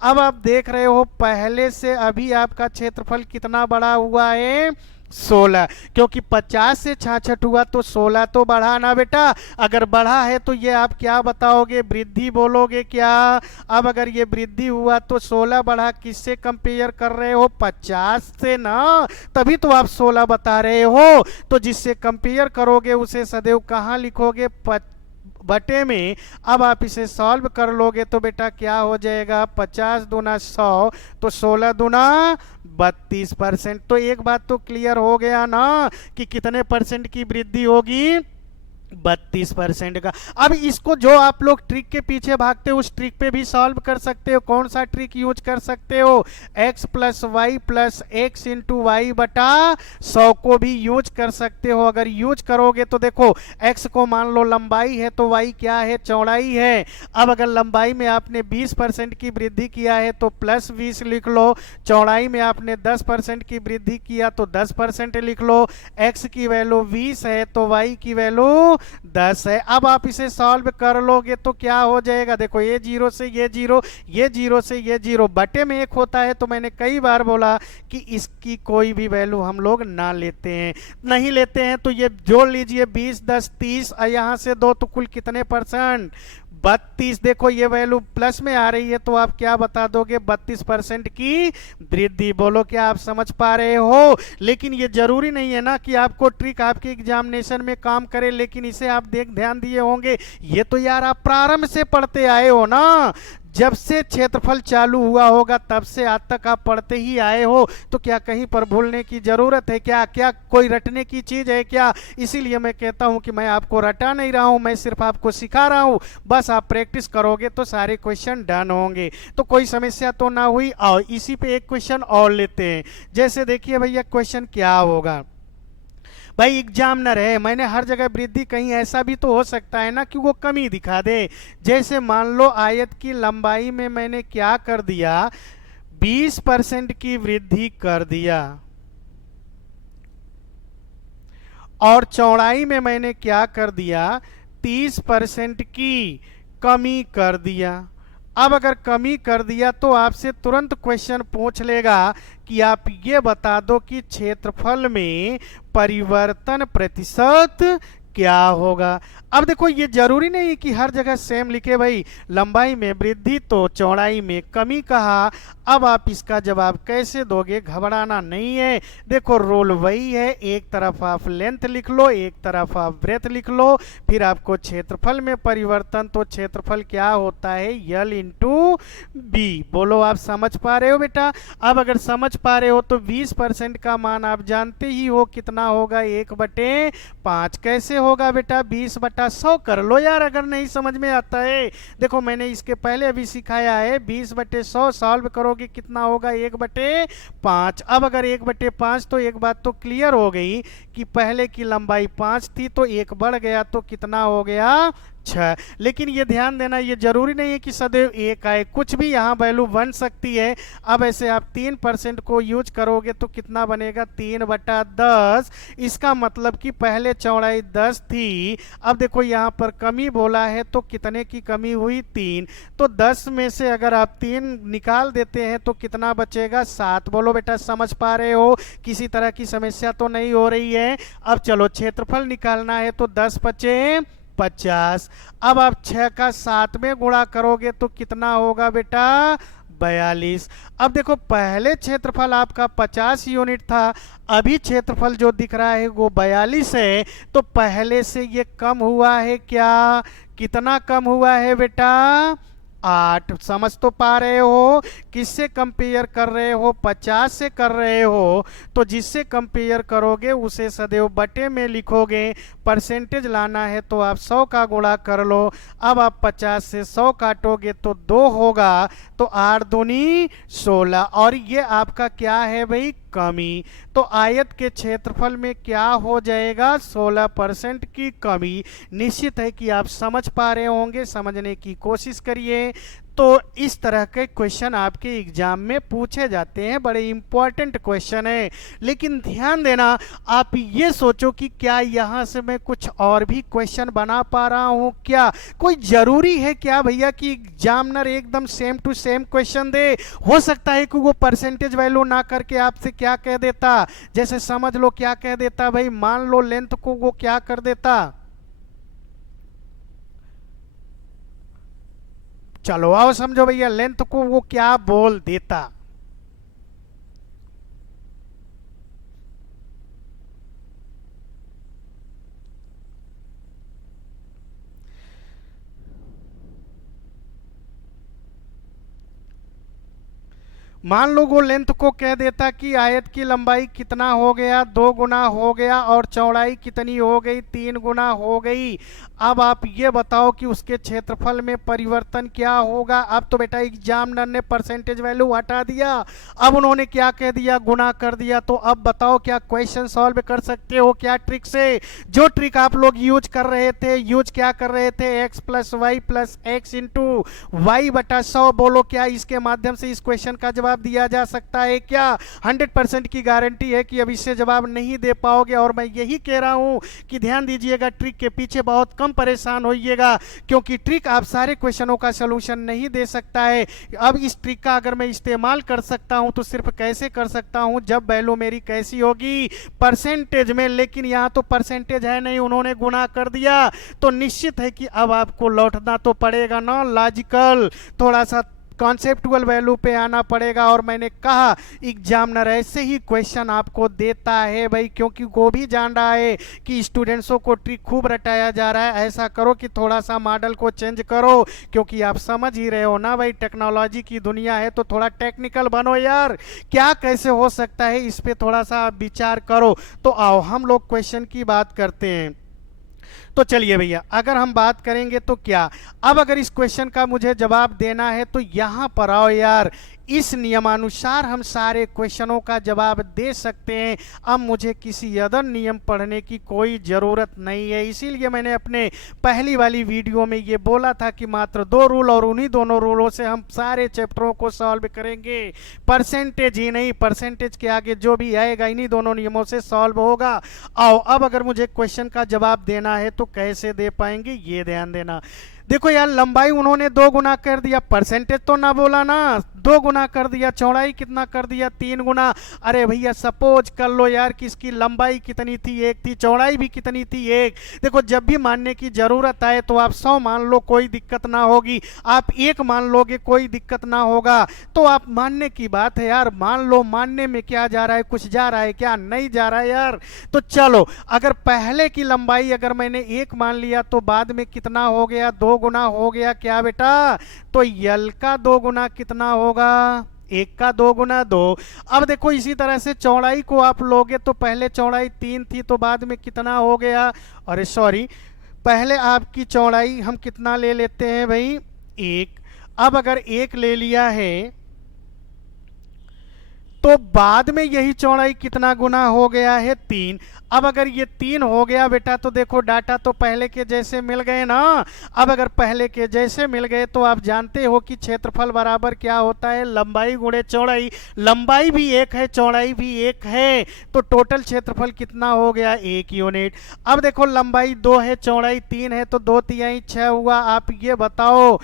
अब आप देख रहे हो पहले से अभी आपका क्षेत्रफल कितना बड़ा हुआ है, 16, क्योंकि 50 से 66 हुआ तो 16 तो बढ़ा ना बेटा। अगर बढ़ा है तो ये आप क्या बताओगे, वृद्धि बोलोगे क्या। अब अगर ये वृद्धि हुआ तो 16 बढ़ा, किससे कंपेयर कर रहे हो, 50 से ना, तभी तो आप 16 बता रहे हो। तो जिससे कंपेयर करोगे उसे सदैव कहाँ लिखोगे, बटे में। अब आप इसे सॉल्व कर लोगे तो बेटा क्या हो जाएगा, 50 दूना 100 तो 16 दूना 32%। तो एक बात तो क्लियर हो गया ना कि कितने परसेंट की वृद्धि होगी, 32% का। अब इसको जो आप लोग ट्रिक के पीछे भागते हो उस ट्रिक पे भी सॉल्व कर सकते हो। कौन सा ट्रिक यूज कर सकते हो, x plus y plus x into y बटा 100 को भी यूज कर सकते हो। अगर यूज करोगे तो देखो x को मान लो लंबाई है तो y क्या है, चौड़ाई है। अब अगर लंबाई में आपने 20% की वृद्धि किया है तो प्लस 20 लिख लो, चौड़ाई में आपने 10% की वृद्धि किया तो 10% लिख लो। x की वैल्यू 20 है तो y की वैल्यू 10 है। अब आप इसे सॉल्व कर लोगे तो क्या हो जाएगा, देखो ये 0 से ये 0, ये 0 से ये 0, बटे में 1 होता है। तो मैंने कई बार बोला कि इसकी कोई भी वैल्यू हम लोग ना लेते हैं, नहीं लेते हैं तो ये जोड़ लीजिए 20 10 30 और यहाँ से 2 तो कुल कितने परसेंट, 32। देखो ये वैल्यू प्लस में आ रही है तो आप क्या बता दोगे, 32% की वृद्धि। बोलो क्या आप समझ पा रहे हो। लेकिन ये जरूरी नहीं है ना कि आपको ट्रिक आपके एग्जामिनेशन में काम करे, लेकिन इसे आप ध्यान दिए होंगे। ये तो यार आप प्रारंभ से पढ़ते आए हो ना, जब से क्षेत्रफल चालू हुआ होगा तब से आज तक आप पढ़ते ही आए हो। तो क्या कहीं पर भूलने की जरूरत है क्या, क्या कोई रटने की चीज है क्या। इसीलिए मैं कहता हूं कि मैं आपको रटा नहीं रहा हूं, मैं सिर्फ आपको सिखा रहा हूं। बस आप प्रैक्टिस करोगे तो सारे क्वेश्चन डन होंगे। तो कोई समस्या तो ना हुई। और इसी पे एक क्वेश्चन और लेते हैं। जैसे देखिए भैया क्वेश्चन क्या होगा, भाई एग्जामिनर है, मैंने हर जगह वृद्धि, कहीं ऐसा भी तो हो सकता है ना कि वो कमी दिखा दे। जैसे मान लो आयत की लंबाई में मैंने क्या कर दिया, 20% की वृद्धि कर दिया, और चौड़ाई में मैंने क्या कर दिया, 30% की कमी कर दिया। अब अगर कमी कर दिया तो आपसे तुरंत क्वेश्चन पूछ लेगा कि आप ये बता दो कि क्षेत्रफल में परिवर्तन प्रतिशत क्या होगा। अब देखो ये जरूरी नहीं कि हर जगह सेम लिखे, भाई लंबाई में वृद्धि तो चौड़ाई में कमी कहा। अब आप इसका जवाब कैसे दोगे, घबराना नहीं है। देखो रोल वही है, एक तरफ आप लेंथ लिख लो, एक तरफ आप ब्रेथ लिख लो, फिर आपको क्षेत्रफल में परिवर्तन, तो क्षेत्रफल क्या होता है, यल इंटू बी। बोलो आप समझ पा रहे हो बेटा। अब अगर समझ पा रहे हो तो 20% का मान आप जानते ही हो कितना होगा, 1/5। कैसे होगा बेटा, 20/100 कर लो यार अगर नहीं समझ में आता है। देखो मैंने इसके पहले अभी सिखाया है, 20/100 सॉल्व करोगे कितना होगा, 1/5। अब अगर 1/5 तो एक बात तो क्लियर हो गई कि पहले की लंबाई 5 थी तो 1 बढ़ गया तो कितना हो गया, अच्छा, लेकिन ये ध्यान देना, ये जरूरी नहीं है कि सदैव एक आए, कुछ भी यहाँ वैल्यू बन सकती है। अब ऐसे आप 3% को यूज करोगे तो कितना बनेगा, 3/10। इसका मतलब कि पहले चौड़ाई 10 थी, अब देखो यहाँ पर कमी बोला है तो कितने की कमी हुई, 3। तो 10 में से अगर आप 3 निकाल देते हैं तो कितना बचेगा, 7। बोलो बेटा, समझ पा रहे हो, किसी तरह की समस्या तो नहीं हो रही है। अब चलो क्षेत्रफल निकालना है तो 10 बचे 50। अब आप 6 का 7 में गुणा करोगे तो कितना होगा बेटा, 42। अब देखो पहले क्षेत्रफल आपका 50 यूनिट था, अभी क्षेत्रफल जो दिख रहा है वो 42 है, तो पहले से ये कम हुआ है क्या, कितना कम हुआ है बेटा, 8। समझ तो पा रहे हो, किससे कंपेयर कर रहे हो, 50 से कर रहे हो, तो जिससे कंपेयर करोगे उसे सदैव बटे में लिखोगे। परसेंटेज लाना है तो आप 100 का गुणा कर लो। अब आप 50 से 100 काटोगे तो 2 होगा, तो 8 दूनी 16, और ये आपका क्या है भाई, कमी। तो आयत के क्षेत्रफल में क्या हो जाएगा, 16% की कमी। निश्चित है कि आप समझ पा रहे होंगे, समझने की कोशिश करिए। तो इस तरह के क्वेश्चन आपके एग्जाम में पूछे जाते हैं, बड़े इंपॉर्टेंट क्वेश्चन है। लेकिन ध्यान देना, आप ये सोचो कि क्या यहाँ से मैं कुछ और भी क्वेश्चन बना पा रहा हूँ क्या, कोई जरूरी है क्या भैया कि एग्जामिनर एकदम सेम टू सेम क्वेश्चन दे। हो सकता है कि वो परसेंटेज वैल्यू ना करके आपसे क्या कह देता, जैसे समझ लो क्या कह देता भाई, मान लो लेंथ को वो क्या कर देता, चलो आओ समझो भैया, लेंथ को वो क्या बोल देता। मान लो वो लेंथ को कह देता कि आयत की लंबाई कितना हो गया, 2 गुना हो गया, और चौड़ाई कितनी हो गई, 3 गुना हो गई। अब आप ये बताओ कि उसके क्षेत्रफल में परिवर्तन क्या होगा। अब तो बेटा एग्जामिनर ने परसेंटेज वैल्यू हटा दिया, अब उन्होंने क्या कह दिया, गुना कर दिया। तो अब बताओ क्या क्वेश्चन सॉल्व कर सकते हो क्या ट्रिक से, जो ट्रिक आप लोग यूज कर रहे थे, यूज क्या कर रहे थे, x + y + x × y/100। बोलो क्या इसके माध्यम से इस क्वेश्चन का जवाब दिया जा सकता है क्या, 100% की गारंटी है कि अब इससे जवाब नहीं दे पाओगे। और मैं यही कह रहा हूं कि ध्यान दीजिएगा, ट्रिक के पीछे बहुत कम परेशान होइएगा, क्योंकि ट्रिक आप सारे क्वेश्चनों का सलूशन नहीं दे सकता है। अब इस ट्रिक का अगर मैं इस्तेमाल कर सकता हूं तो सिर्फ कैसे कर सकता हूं, जब वैल्यू मेरी कैसी होगी, परसेंटेज में। लेकिन यहां तो परसेंटेज है नहीं, उन्होंने गुना कर दिया, तो निश्चित है कि अब आपको लौटना तो पड़ेगा ना लॉजिकल, थोड़ा सा कॉन्सेप्टुअल वैल्यू पे आना पड़ेगा। और मैंने कहा एग्जामिनर ऐसे ही क्वेश्चन आपको देता है भाई, क्योंकि वो भी जान रहा है कि स्टूडेंट्सों को ट्रिक खूब रटाया जा रहा है। ऐसा करो कि थोड़ा सा मॉडल को चेंज करो, क्योंकि आप समझ ही रहे हो ना भाई, टेक्नोलॉजी की दुनिया है, तो थोड़ा टेक्निकल बनो यार। क्या कैसे हो सकता है, इस पे थोड़ा सा आप विचार करो। तो आओ हम लोग क्वेश्चन की बात करते हैं। तो चलिए भैया, अगर हम बात करेंगे तो क्या, अब अगर इस क्वेश्चन का मुझे जवाब देना है तो यहां पर आओ यार, इस नियमानुसार हम सारे क्वेश्चनों का जवाब दे सकते हैं। अब मुझे किसी अदर नियम पढ़ने की कोई ज़रूरत नहीं है। इसीलिए मैंने अपने पहली वाली वीडियो में ये बोला था कि मात्र 2 रूल, और उन्हीं दोनों रूलों से हम सारे चैप्टरों को सॉल्व करेंगे। परसेंटेज ही नहीं, परसेंटेज के आगे जो भी आएगा इन्हीं दोनों नियमों से सॉल्व होगा। आओ अब अगर मुझे क्वेश्चन का जवाब देना है तो कैसे दे पाएंगे, ये ध्यान देना। देखो यार, लंबाई उन्होंने 2 गुना कर दिया, परसेंटेज तो ना बोला ना, 2 गुना कर दिया। चौड़ाई कितना कर दिया, 3 गुना। अरे भैया सपोज कर लो यार कि इसकी लंबाई कितनी थी, 1 थी, चौड़ाई भी कितनी थी, 1। देखो जब भी मानने की जरूरत आए तो आप 100 मान लो, कोई दिक्कत ना होगी। आप 1 मान लोगे, कोई दिक्कत ना होगा। तो आप मानने की बात है यार, मान लो। मानने में क्या जा रहा है, कुछ जा रहा है क्या, नहीं जा रहा है यार। तो चलो, अगर पहले की लंबाई अगर मैंने 1 मान लिया तो बाद में कितना हो गया, 2 गुना हो गया क्या बेटा। तो यल का 2 गुना कितना होगा, 1 का 2 गुना 2। अब देखो इसी तरह से चौड़ाई को आप लोगे तो पहले चौड़ाई 3 थी तो बाद में कितना हो गया, अरे सॉरी, पहले आपकी चौड़ाई हम कितना ले लेते हैं भाई, 1। अब अगर 1 ले लिया है तो बाद में यही चौड़ाई कितना गुना हो गया है 3। अब अगर ये 3 हो गया बेटा तो देखो डाटा तो पहले के जैसे मिल गए ना। अब अगर पहले के जैसे मिल गए तो आप जानते हो कि क्षेत्रफल बराबर क्या होता है, लंबाई गुणे चौड़ाई। लंबाई भी 1 है, चौड़ाई भी 1 है, तो टोटल क्षेत्रफल कितना हो गया 1 यूनिट। अब देखो लंबाई 2 है, चौड़ाई 3 है, तो 2 तिहाई 6 हुआ। आप ये बताओ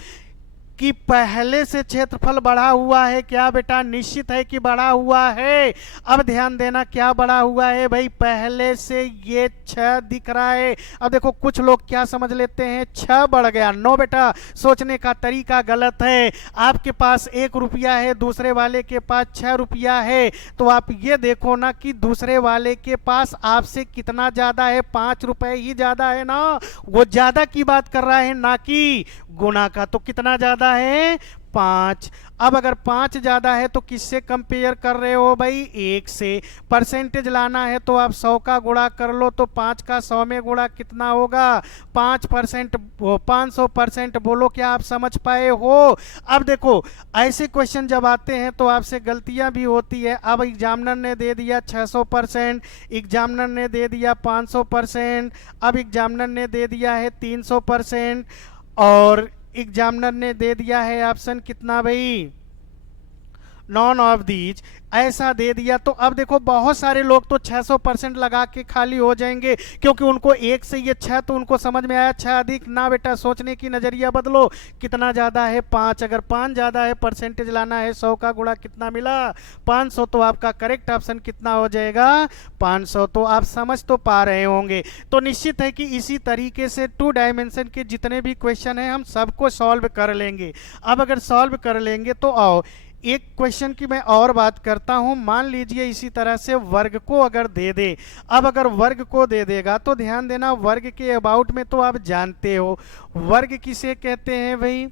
कि पहले से क्षेत्रफल बढ़ा हुआ है क्या बेटा? निश्चित है कि बढ़ा हुआ है। अब ध्यान देना क्या बढ़ा हुआ है भाई, पहले से ये 6 दिख रहा है। अब देखो कुछ लोग क्या समझ लेते हैं 6 बढ़ गया। नो बेटा, सोचने का तरीका गलत है। आपके पास 1 रुपया है, दूसरे वाले के पास 6 रुपया है, तो आप ये देखो ना कि दूसरे वाले के पास आपसे कितना ज्यादा है, 5 रुपए ही ज्यादा है ना। वो ज्यादा की बात कर रहा है ना कि गुना का। तो कितना ज्यादा है 5। अब अगर 5 ज्यादा है तो किससे कंपेयर कर रहे हो भाई? 1 से। परसेंटेज लाना है तो आप 100 का गुणा कर लो, तो 5 का 100 में गुणा कितना होगा? 5%, 500%। बोलो क्या आप समझ पाए हो? अब देखो ऐसे क्वेश्चन जब आते हैं तो आपसे गलतियां भी होती है। अब एग्जामिनर ने दे दिया 600%, एग्जामिनर ने दे दिया 500%, अब एग्जामिनर ने दे दिया है 300%, और एग्जामिनर ने दे दिया है ऑप्शन कितना भाई? नॉन ऑफ दीज, ऐसा दे दिया। तो अब देखो बहुत सारे लोग तो 600% लगा के खाली हो जाएंगे, क्योंकि उनको 1 से ये 6 तो उनको समझ में आया 6 अधिक ना। बेटा सोचने की नजरिया बदलो। कितना ज्यादा है 5। अगर 5 ज्यादा है, परसेंटेज लाना है, 100 का गुणा कितना मिला? 500। तो आपका करेक्ट ऑप्शन कितना हो जाएगा? 500। तो आप समझ तो पा रहे होंगे। तो निश्चित है कि इसी तरीके से 2 डायमेंशन के जितने भी क्वेश्चन हैं हम सबको सॉल्व कर लेंगे। अब अगर सॉल्व कर लेंगे तो आओ एक क्वेश्चन की मैं और बात करता हूं। मान लीजिए इसी तरह से वर्ग को अगर दे दे। अब अगर वर्ग को दे देगा तो ध्यान देना, वर्ग के अबाउट में तो आप जानते हो वर्ग किसे कहते हैं भाई?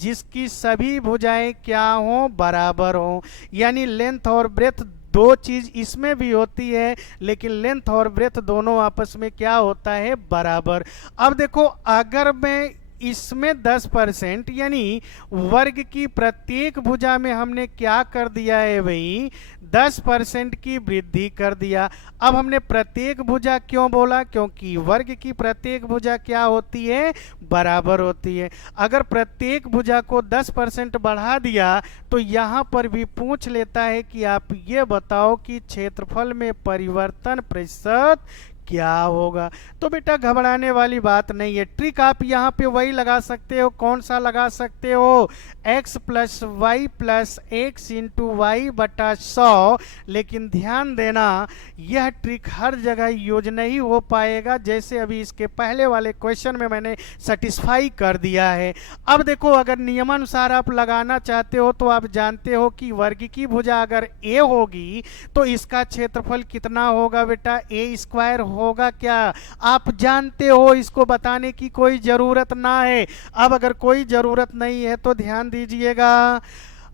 जिसकी सभी भुजाएं क्या हो? बराबर हो। यानी लेंथ और ब्रेथ दो चीज इसमें भी होती है, लेकिन लेंथ और ब्रेथ दोनों आपस में क्या होता है? बराबर। अब देखो अगर मैं इसमें 10% यानी वर्ग की प्रत्येक भुजा में हमने क्या कर दिया है भाई? 10% की वृद्धि कर दिया। अब हमने प्रत्येक भुजा क्यों बोला? क्योंकि वर्ग की प्रत्येक भुजा क्या होती है? बराबर होती है। अगर प्रत्येक भुजा को 10% बढ़ा दिया तो यहां पर भी पूछ लेता है कि आप ये बताओ कि क्षेत्रफल में परिवर्तन प्रतिशत क्या होगा। तो बेटा घबराने वाली बात नहीं है। ट्रिक आप यहाँ पे वही लगा सकते हो। कौन सा लगा सकते हो? x plus y plus x into y बटा 100। लेकिन ध्यान देना यह ट्रिक हर जगह यूज नहीं हो पाएगा, जैसे अभी इसके पहले वाले क्वेश्चन में मैंने सेटिस्फाई कर दिया है। अब देखो अगर नियमानुसार आप लगाना चाहते हो तो आप जानते हो कि वर्ग की भुजा अगर a होगी तो इसका क्षेत्रफल कितना होगा बेटा? a स्क्वायर होगा क्या? आप जानते हो, इसको बताने की कोई जरूरत ना है। अब अगर कोई जरूरत नहीं है तो ध्यान दीजिएगा।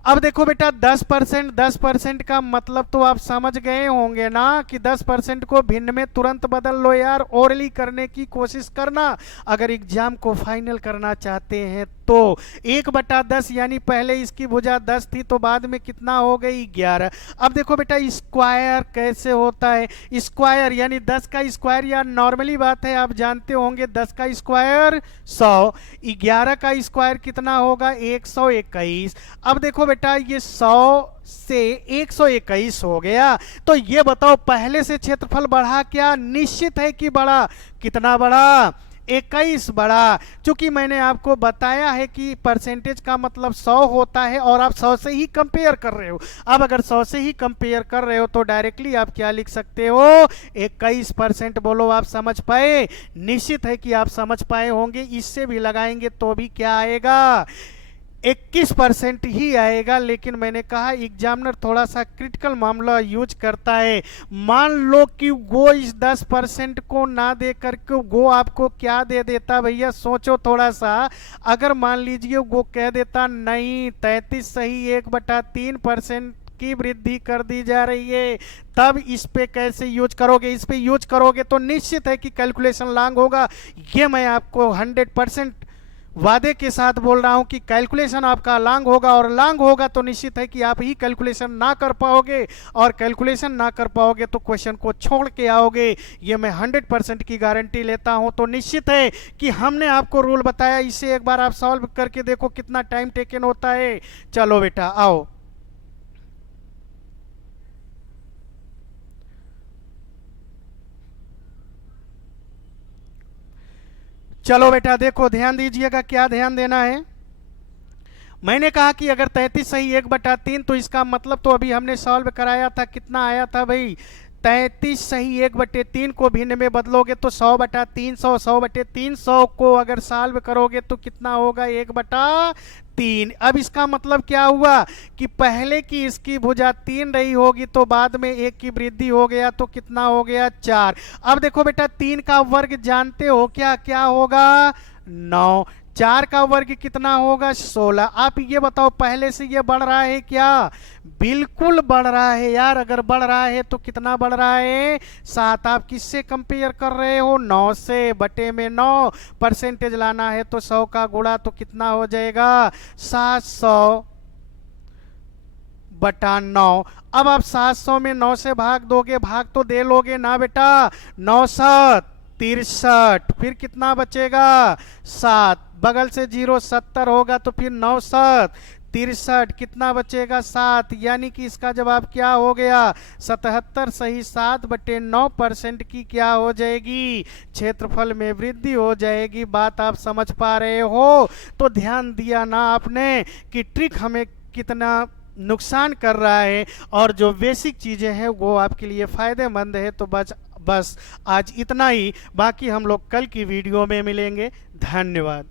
अब देखो बेटा 10% का मतलब तो आप समझ गए होंगे ना कि 10% को भिन्न में तुरंत बदल लो यार। ओरली करने की कोशिश करना अगर एग्जाम को फाइनल करना चाहते हैं तो। 1/10 यानी पहले इसकी भुजा 10 थी तो बाद में कितना हो गई? 11। अब देखो बेटा स्क्वायर कैसे होता है? स्क्वायर यानी 10 का स्क्वायर, या नॉर्मली बात है आप जानते होंगे 10 का स्क्वायर 100, 11 का स्क्वायर कितना होगा? 121। अब देखो बेटा ये 100 से 121 हो गया। तो ये बताओ पहले से क्षेत्रफल बढ़ा क्या? निश्चित है कि बढ़ा। कितना बढ़ा? 21 बढ़ा। चूंकि मैंने आपको बताया है कि परसेंटेज का मतलब 100 होता है और आप 100 से ही कंपेयर कर रहे हो। अब अगर 100 से ही कंपेयर कर रहे हो तो डायरेक्टली आप क्या लिख सकते हो? 21%। बोलो आप समझ पाए? निश्चित है कि आप समझ पाए होंगे। इससे भी लगाएंगे तो भी क्या आएगा? 21% ही आएगा। लेकिन मैंने कहा एग्जामिनर थोड़ा सा क्रिटिकल मामला यूज करता है। मान लो कि वो इस 10% को ना दे करके वो आपको क्या दे देता भैया? सोचो थोड़ा सा। अगर मान लीजिए वो कह देता नहीं 33 सही 1/3% की वृद्धि कर दी जा रही है, तब इस पे कैसे यूज करोगे? इस पे यूज करोगे तो निश्चित है कि कैलकुलेशन लॉन्ग होगा। ये मैं आपको 100% वादे के साथ बोल रहा हूं कि कैलकुलेशन आपका लॉन्ग होगा, और लॉन्ग होगा तो निश्चित है कि आप ही कैलकुलेशन ना कर पाओगे, और कैलकुलेशन ना कर पाओगे तो क्वेश्चन को छोड़ के आओगे। ये मैं 100% की गारंटी लेता हूं। तो निश्चित है कि हमने आपको रूल बताया, इसे एक बार आप सॉल्व करके देखो कितना टाइम टेकन होता है। चलो बेटा आओ। चलो बेटा देखो, ध्यान दीजिएगा, क्या ध्यान देना है। मैंने कहा कि अगर 33 सही 1/3, तो इसका मतलब तो अभी हमने सॉल्व कराया था, कितना आया था भाई, 33 सही 1/3 को भिन्न में बदलोगे तो 100/300, 100/300 को अगर सॉल्व करोगे तो कितना होगा, 1/3। अब इसका मतलब क्या हुआ कि पहले की इसकी भुजा 3 रही होगी, तो बाद में 1 की वृद्धि हो गया, तो कितना हो गया, 4। अब देखो बेटा 3 का वर्ग जानते हो क्या, क्या होगा, 9। 4 का वर्ग कितना होगा, 16। आप ये बताओ पहले से ये बढ़ रहा है क्या, बिल्कुल बढ़ रहा है यार। अगर बढ़ रहा है तो कितना बढ़ रहा है, 7। आप किससे कंपेयर कर रहे हो, 9 से। बटे में 9 परसेंटेज लाना है तो 100 का गुणा तो कितना हो जाएगा, 700/9। अब आप 700 में 9 से भाग दोगे, भाग तो दे लोगे ना बेटा, 9 7 63, फिर कितना बचेगा, 7। बगल से 0 70 होगा, तो फिर 9 7 63, कितना बचेगा, 7। यानी कि इसका जवाब क्या हो गया, 77 सही 7/9% की क्या हो जाएगी, क्षेत्रफल में वृद्धि हो जाएगी। बात आप समझ पा रहे हो। तो ध्यान दिया ना आपने कि ट्रिक हमें कितना नुकसान कर रहा है, और जो बेसिक चीजें हैं वो आपके लिए फायदेमंद है। तो बस आज इतना ही, बाकी हम लोग कल की वीडियो में मिलेंगे। धन्यवाद।